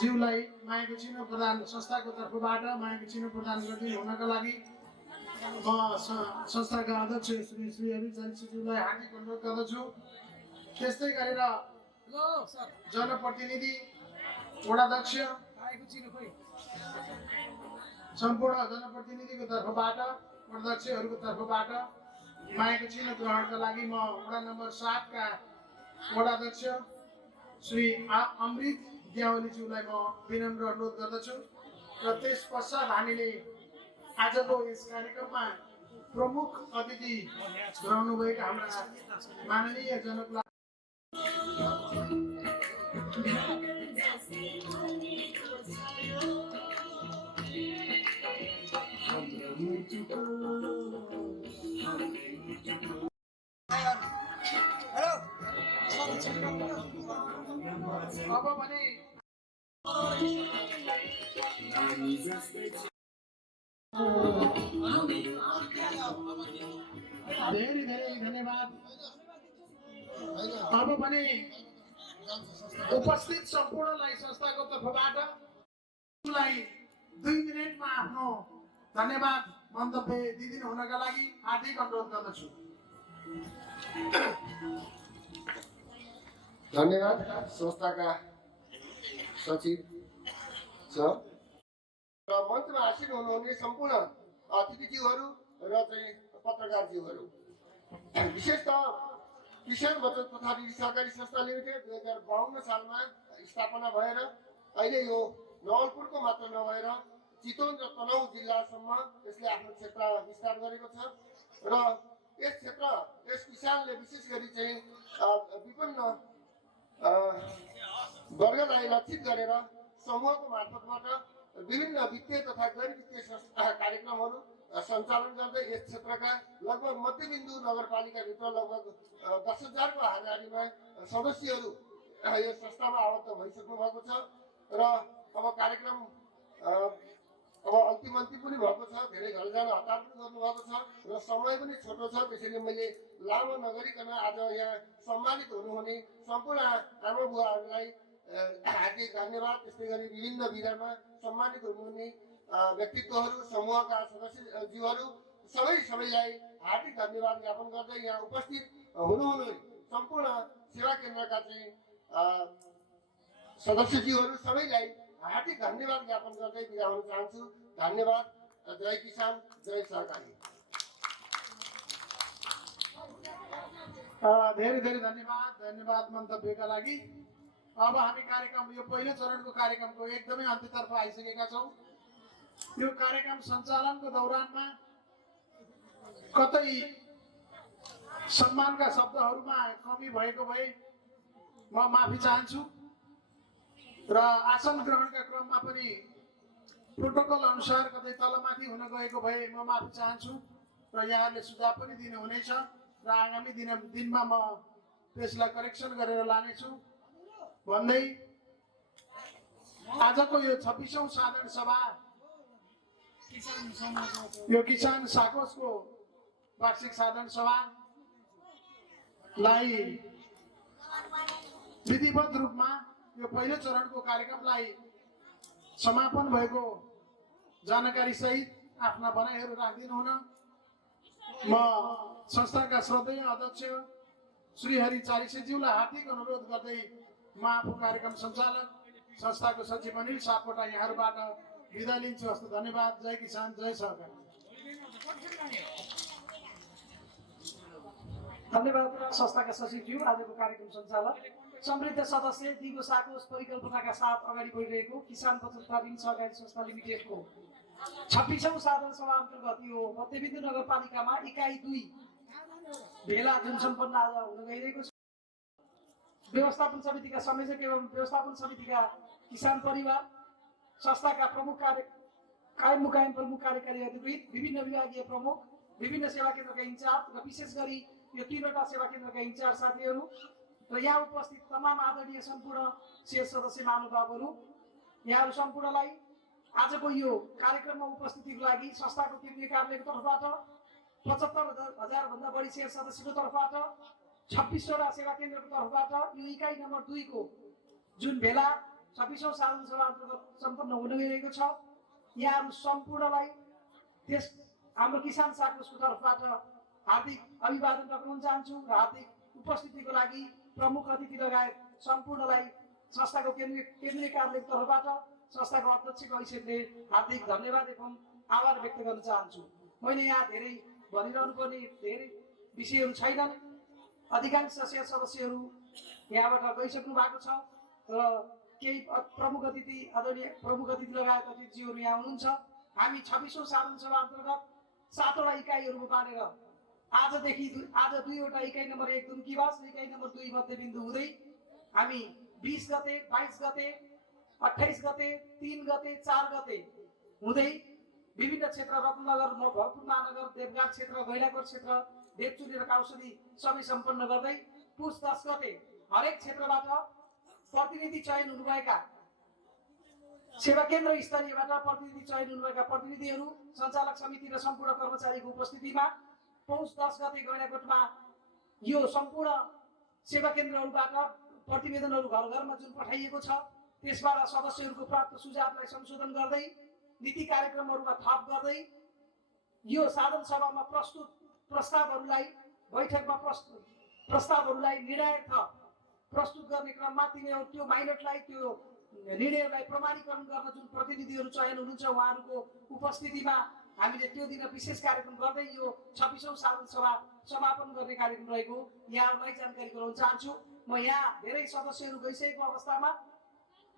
ज्यूलाई मायाको चिनो प्रदान संस्थाको तर्फबाट मायाको चिनो प्रदान गरिदिनु हुनका लागि म संस्थाका अध्यक्ष श्री हरिचालिज्यूलाई हार्दिक अनुरोध गर्दछु। त्यस्तै गरेर जनप्रतिनिधि, वडाध्यक्ष, सम्पूर्ण जनप्रतिनिधिको तर्फबाट, अध्यक्षहरूको तर्फबाट मायाको चिनो ग्रहणका लागि म वडा नम्बर 7 का वडाध्यक्ष श्री अमृत ज्यावलीज्यूलाई म विनम्र अनुरोध गर्दछु। र त्यस पश्चात हामीले आजको यस कार्यक्रममा प्रमुख अतिथि रहनुभएका हाम्रा माननीय जनकला अब भने धेरै धेरै धन्यवाद। अब भने उपस्थित सम्पूर्णलाई संस्थाको तर्फबाट 2 मिनेटमा आफ्नो धन्यवाद मन्तव्य दिदिनु हुनका लागि हार्दिक अनुरोध गर्दछु। धन्यवाद संस्थाका सचिव सर र मञ्चमा आसीन हुनुहुने सम्पूर्ण अतिथिज्यूहरू र चाहिँ पत्रकारज्यूहरू। विशेषतः किसान बचत तथा सहकारी संस्था लिमिटेड 2052 सालमा स्थापना भएर अहिले यो नवलपुरको मात्र नभएर चितवन र तनहुँ जिल्लासम्म यसले आफ्नो क्षेत्र विस्तार गरेको छ र यस क्षेत्र यस किसानले विशेष गरी चाहिँ विभिन्न वर्गलाई लक्षित गरेर समूहको मार्फतबाट विभिन्न वित्तीय तथा गैर वित्तीय कार्यक्रमहरू सञ्चालन गर्दै यस क्षेत्रका लगभग मध्यबिन्दु नगरपालिकाभित्र लगभग 10,000 को हाराहारीमा सदस्यहरू यो संस्थामा आबद्ध भइसक्नु भएको छ र अब कार्यक्रम अब अन्तिम पनि भएको छ। धेरै घर जान हतार पनि गर्नुभएको छ र समय पनि छोटो छ। त्यसैले मैले लामो नगरिकन आज यहाँ सम्मानित हुनुहुने सम्पूर्ण आमा बुवाहरूलाई हार्दिक धन्यवाद। त्यस्तै गरी विभिन्न विधामा सम्मानित हुनुहुने व्यक्तित्वहरू, समूहका सदस्यज्यूहरू सबैलाई हार्दिक धन्यवाद ज्ञापन गर्दै यहाँ उपस्थित हुनुहुने सम्पूर्ण सेवा केन्द्रका चाहिँ सदस्यज्यूहरू सबैलाई हार्दिक धन्यवाद ज्ञापन गर्दै बिदा हुन चाहन्छु। धन्यवाद। जय किसान, जय सहकारी। धेरै धेरै धन्यवाद मन्तव्यका लागि। अब हामी कार्यक्रम यो पहिलो चरणको कार्यक्रमको एकदमै अन्त्यतर्फ आइसकेका छौँ। यो कार्यक्रम सञ्चालनको दौरानमा कतै सम्मानका शब्दहरूमा कमी भएको भए म माफी चाहन्छु र आसन ग्रहणका क्रममा पनि प्रोटोकल अनुसार कतै तलमाथि हुन गएको भए म माफी चाहन्छु र यहाँहरूले सुझाव पनि दिनुहुनेछ र आगामी दिनमा म त्यसलाई करेक्सन गरेर लानेछु भन्दै आजको यो 26औं साधारण सभा यो किसान साकोसको वार्षिक साधारण सभालाई विधिवत रूपमा यो पहिलो चरणको कार्यक्रमलाई समापन भएको जानकारी सहित आफ्ना भनाइहरू राखिदिनु हुन म संस्थाका श्रद्धेय अध्यक्ष श्री हरि चालिसेज्यूलाई हार्दिक अनुरोध गर्दै म आफू कार्यक्रम सञ्चालक संस्थाको सचिव अनिल सापकोटा यहाँहरूबाट बिदा लिन्छु। हस्त धन्यवाद। जय किसान, जय सहकारी। धन्यवाद संस्थाका सचिवज्यू, आजको कार्यक्रम सञ्चालक, समृद्ध सदस्य दिगो साकोस परिकल्पनाका साथ अगाडि बढिरहेको किसान बचत ऋण सहकारी संस्था लिमिटेडको 26औं साधारण सभा अन्तर्गत यो मध्यबिन्दु नगरपालिकामा इकाइ 2 भेला जुन सम्पन्न आज हुन गइरहेको छ। व्यवस्थापन समितिका संयोजक एवं व्यवस्थापन समितिका किसान परिवार, संस्थाका प्रमुख कायम मुकायम प्रमुख कार्यकारी अधिकृत, विभिन्न विभागीय प्रमुख, विभिन्न सेवा केन्द्रका इन्चार्ज र विशेष गरी यो 3वटा सेवा केन्द्रका इन्चार्ज साथीहरू र यहाँ उपस्थित तमाम आदरणीय सम्पूर्ण शेष सदस्य महानुभावहरू, यहाँहरू सम्पूर्णलाई आजको यो कार्यक्रममा उपस्थितिको लागि संस्थाको केन्द्रीय कार्यालयको तर्फबाट 75,000 भन्दा बढी शेष सदस्यको तर्फबाट 26वटा सेवा केन्द्रको तर्फबाट यो इकाइ नम्बर 2 को जुन भेला 26औं साधारण सभा अन्तर्गत सम्पन्न हुन गइरहेको छ, यहाँहरू सम्पूर्णलाई त्यस हाम्रो किसान साकोसको तर्फबाट हार्दिक अभिवादन गर्न चाहन्छु र हार्दिक उपस्थितिको लागि प्रमुख अतिथि लगायत सम्पूर्णलाई संस्थाको केन्द्रीय कार्यालयको तर्फबाट संस्थाको अध्यक्षको हैसियतले हार्दिक धन्यवाद एवं आभार व्यक्त गर्न चाहन्छु। मैले यहाँ धेरै भनिरहनु पर्ने धेरै विषयहरू छैनन्। अधिकांश शेष सदस्यहरू यहाँबाट गइसक्नु भएको छ र केही प्रमुख अतिथि आदरणीय प्रमुख अतिथि लगायत अतिथिज्यूहरू यहाँ हुनुहुन्छ। हामी 26औं साधारण सभा अन्तर्गत 7वटा इकाइहरूमा बाँडेर आज 2वटा इकाइ नम्बर 1 दुम्कीवास र इकाइ नम्बर 2 मध्यबिन्दु हुँदै हामी 20 गते, 22 गते, 28 गते, 3 गते, 4 गते हुँदै विभिन्न क्षेत्र रत्नगर, भरतपुर महानगर, देवघाट क्षेत्र, गैलाकोट क्षेत्र, देवचुली र काउसदी सबै सम्पन्न गर्दै पुस 10 गते हरेक क्षेत्रबाट प्रतिनिधि चयन हुनुभएका सेवा केन्द्र स्तरीयबाट प्रतिनिधि चयन हुनुभएका प्रतिनिधिहरू, सञ्चालक समिति र सम्पूर्ण कर्मचारीको उपस्थितिमा पौष 10 गते गैलाकोटमा यो सम्पूर्ण सेवा केन्द्रहरूबाट प्रतिवेदनहरू घर घरमा जुन पठाइएको छ त्यसबाट सदस्यहरूको प्राप्त सुझावलाई संशोधन गर्दै नीति कार्यक्रमहरूमा थप गर्दै यो साधारण सभामा प्रस्तुत प्रस्तावहरूलाई बैठकमा प्रस्तावहरूलाई निर्णयार्थ प्रस्तुत गर्ने क्रममा तिनीहरू त्यो माइनटलाई त्यो निर्णयहरूलाई प्रमाणीकरण गर्न जुन प्रतिनिधिहरू चयन हुनुहुन्छ उहाँहरूको उपस्थितिमा हामीले त्यो दिन विशेष कार्यक्रम गर्दै यो 26औं साधारण सभा समापन गर्ने कार्यक्रम रहेको यहाँहरूलाई जानकारी गराउन चाहन्छु। म यहाँ धेरै सदस्यहरू गइसकेको अवस्थामा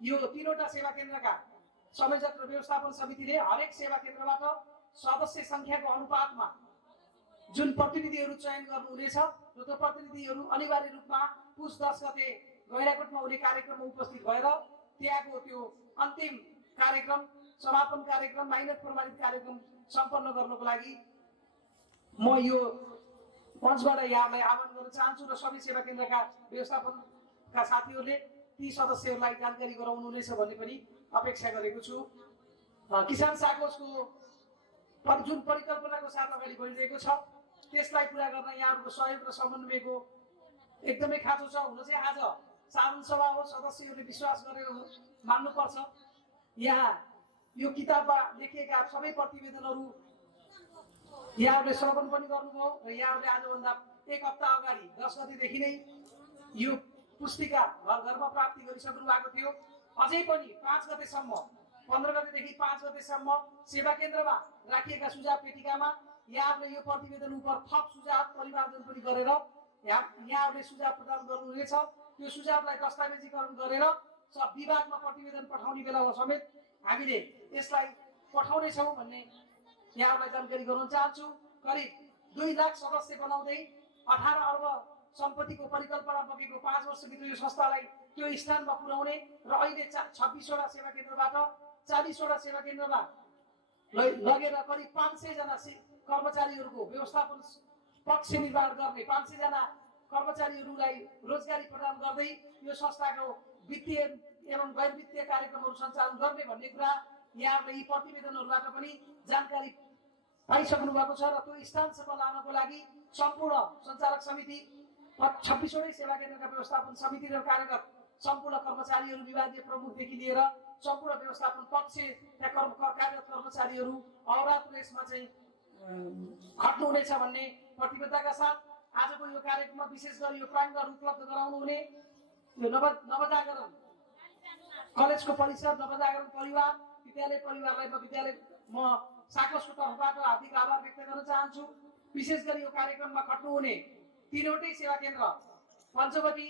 यो 3वटा सेवा केन्द्रका संयोजक र व्यवस्थापन समितिले हरेक सेवा केन्द्रबाट सदस्य संख्याको अनुपातमा जुन प्रतिनिधिहरू चयन गर्नुहुनेछ र त्यो प्रतिनिधिहरू अनिवार्य रूपमा पुस 10 गते गैलाकोटमा हुने कार्यक्रममा उपस्थित भएर त्यहाँको त्यो अन्तिम कार्यक्रम समापन कार्यक्रम माइनट प्रमाणित कार्यक्रम सम्पन्न गर्नको लागि म यो मञ्चबाट यहाँलाई आह्वान गर्न चाहन्छु र सबै सेवा केन्द्रका व्यवस्थापनका साथीहरूले ती सदस्यहरूलाई जानकारी गराउनु हुनेछ भन्ने पनि अपेक्षा गरेको छु। किसान साकोसको जुन परिकल्पनाको साथ अगाडि बढिरहेको छ त्यसलाई पुरा गर्न यहाँहरूको सहयोग र समन्वयको एकदमै खाँचो छ। हुन चाहिँ आज साधारण सभा हो, सदस्यहरूले विश्वास गरेर मान्नुपर्छ। यहाँ यो किताबमा लेखिएका सबै प्रतिवेदनहरू यहाँहरूले श्रवण पनि गर्नुभयो र यहाँहरूले आजभन्दा 1 हप्ता अगाडि 10 गतेदेखि नै यो पुस्तिका घर घरमा प्राप्ति गरिसक्नु भएको थियो। अझै पनि 5 गतेसम्म 15 गतेदेखि 5 गतेसम्म सेवा केन्द्रमा राखिएका सुझाव पेटिकामा यहाँहरूले यो प्रतिवेदन उप थप सुझाव परिमार्जन पनि गरेर यहाँहरूले सुझाव प्रदान गर्नुहुनेछ। त्यो सुझावलाई दस्तावेजीकरण गरेर सब विभागमा प्रतिवेदन पठाउने बेलामा समेत हामीले यसलाई पठाउनेछौँ भन्ने यहाँहरूलाई जानकारी गराउन चाहन्छु। करिब 2 लाख सदस्य बनाउँदै 18 अर्ब सम्पत्तिको परिकल्पना बोकेको 5 वर्षभित्र यो संस्थालाई त्यो स्थानमा पुर्याउने र अहिले 26वटा सेवा केन्द्रबाट 40वटा सेवा केन्द्रमा लगेर करिब 500 जना कर्मचारीहरूको व्यवस्थापन पक्ष निर्माण गर्ने 500 जना कर्मचारीहरूलाई रोजगारी प्रदान गर्दै यो संस्थाको वित्तीय एवं गैर वित्तीय कार्यक्रमहरू सञ्चालन गर्ने भन्ने कुरा यहाँहरूले यी प्रतिवेदनहरूबाट पनि जानकारी पाइसक्नु भएको छ। र त्यो स्थानसम्म लानको लागि सम्पूर्ण सञ्चालक समिति 26वटै सेवा केन्द्रका व्यवस्थापन समिति र कार्यरत सम्पूर्ण कर्मचारीहरू विभागीय प्रमुखदेखि लिएर सम्पूर्ण व्यवस्थापन पक्ष कार्यरत कर्मचारीहरू अहोरात्र यसमा चाहिँ खट्नुहुनेछ भन्ने प्रतिबद्धताका साथ आजको यो कार्यक्रममा विशेष गरी यो प्राङ्गण उपलब्ध गराउनु हुने यो नवजागरण कलेजको परिसर नवजागरण परिवार विद्यालय परिवारलाई म साकोसको तर्फबाट हार्दिक आभार व्यक्त गर्न चाहन्छु। विशेष गरी यो कार्यक्रममा खट्नुहुने 3वटै सेवा केन्द्र पञ्चवटी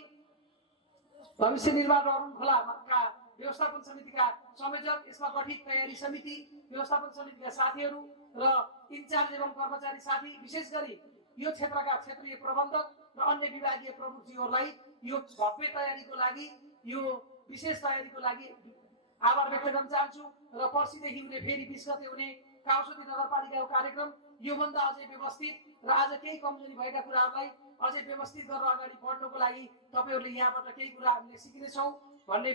भविष्य निर्माण र अरुण खोलाका व्यवस्थापन समितिका संयोजक, यसमा गठित तयारी समिति, व्यवस्थापन समितिका साथीहरू र इन्चार्ज एवं कर्मचारी साथी, विशेष गरी यो क्षेत्रका क्षेत्रीय प्रबन्धक र अन्य विभागीय प्रमुखजीहरूलाई यो भव्य तयारीको लागि यो विशेष तयारीको लागि आभार व्यक्त गर्न चाहन्छु। र पर्सिदेखि हुने फेरि 20 गते हुने काउसुती नगरपालिकाको कार्यक्रम योभन्दा अझै व्यवस्थित र आज केही कमजोरी भएका कुराहरूलाई अझै व्यवस्थित गरेर अगाडि बढ्नको लागि तपाईहरूले यहाँबाट केही कुरा हामीले सिक्नेछौँ भन्ने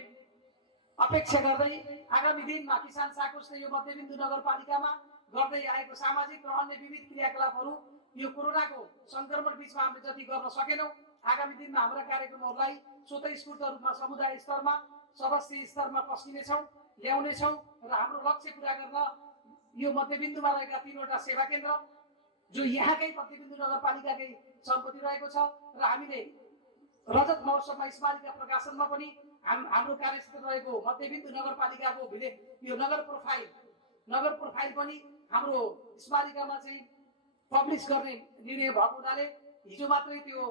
अपेक्षा गर्दै आगामी दिनमा किसान साकोसले यो मध्यबिन्दु नगरपालिकामा गर्दै आएको सामाजिक र अन्य विविध क्रियाकलापहरू यो कोरोनाको संक्रमण बीचमा हामीले जति गर्न सकेनौँ आगामी दिनमा हाम्रा कार्यक्रमहरूलाई स्वतःस्फूर्त रूपमा समुदाय स्तरमा सदस्य स्तरमा पस्किनेछौँ ल्याउनेछौँ र हाम्रो लक्ष्य पुरा गर्न यो मध्यबिन्दुमा रहेका 3वटा सेवा केन्द्र जो यहाँकै मध्यबिन्दु नगरपालिकाकै सम्पत्ति रहेको छ र हामीले रजत महोत्सवमा स्मारिका प्रकाशनमा पनि हाम्रो कार्यक्षेत्र रहेको मध्यबिन्दु नगरपालिकाको यो नगर प्रोफाइल पनि हाम्रो स्मारिकामा चाहिँ पब्लिस गर्ने निर्णय भएको हुनाले हिजो मात्रै त्यो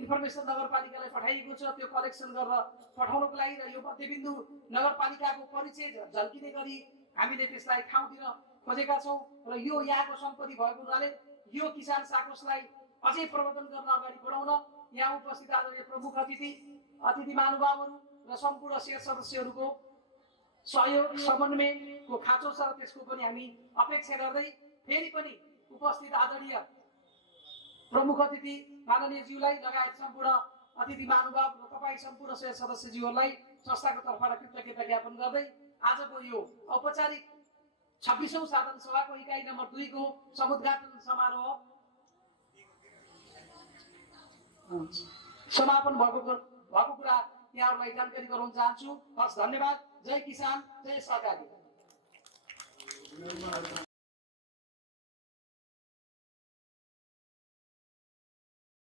इन्फर्मेसन नगरपालिकालाई पठाइएको छ। त्यो कलेक्सन गरेर पठाउनको लागि र यो मध्यबिन्दु नगरपालिकाको परिचय झल्किने गरी हामीले त्यसलाई ठाउँ दिन खोजेका छौँ र यो यहाँको सम्पत्ति भएको हुनाले यो किसान साकोसलाई अझै प्रवर्धन गर्न अगाडि बढाउन यहाँ उपस्थित आदरणीय प्रमुख अतिथि महानुभावहरू र सम्पूर्ण शेयर सदस्यहरूको सहयोग समन्वयको खाँचो छ र त्यसको पनि हामी अपेक्षा गर्दै फेरि पनि उपस्थित आदरणीय प्रमुख अतिथि माननीयज्यूलाई लगायत सम्पूर्ण अतिथि महानुभाव र तपाईँ सम्पूर्ण शेयर सदस्यज्यूहरूलाई संस्थाको तर्फबाट कृतज्ञता ज्ञापन गर्दै आजको यो औपचारिक 26औं साधन सभाको इकाइ नम्बर 2 को समुद्घाटन समारोह समापन भएको कुरा यहाँहरूलाई जानकारी गराउन चाहन्छु। हस्, धन्यवाद। जय किसान, जय सरकारी।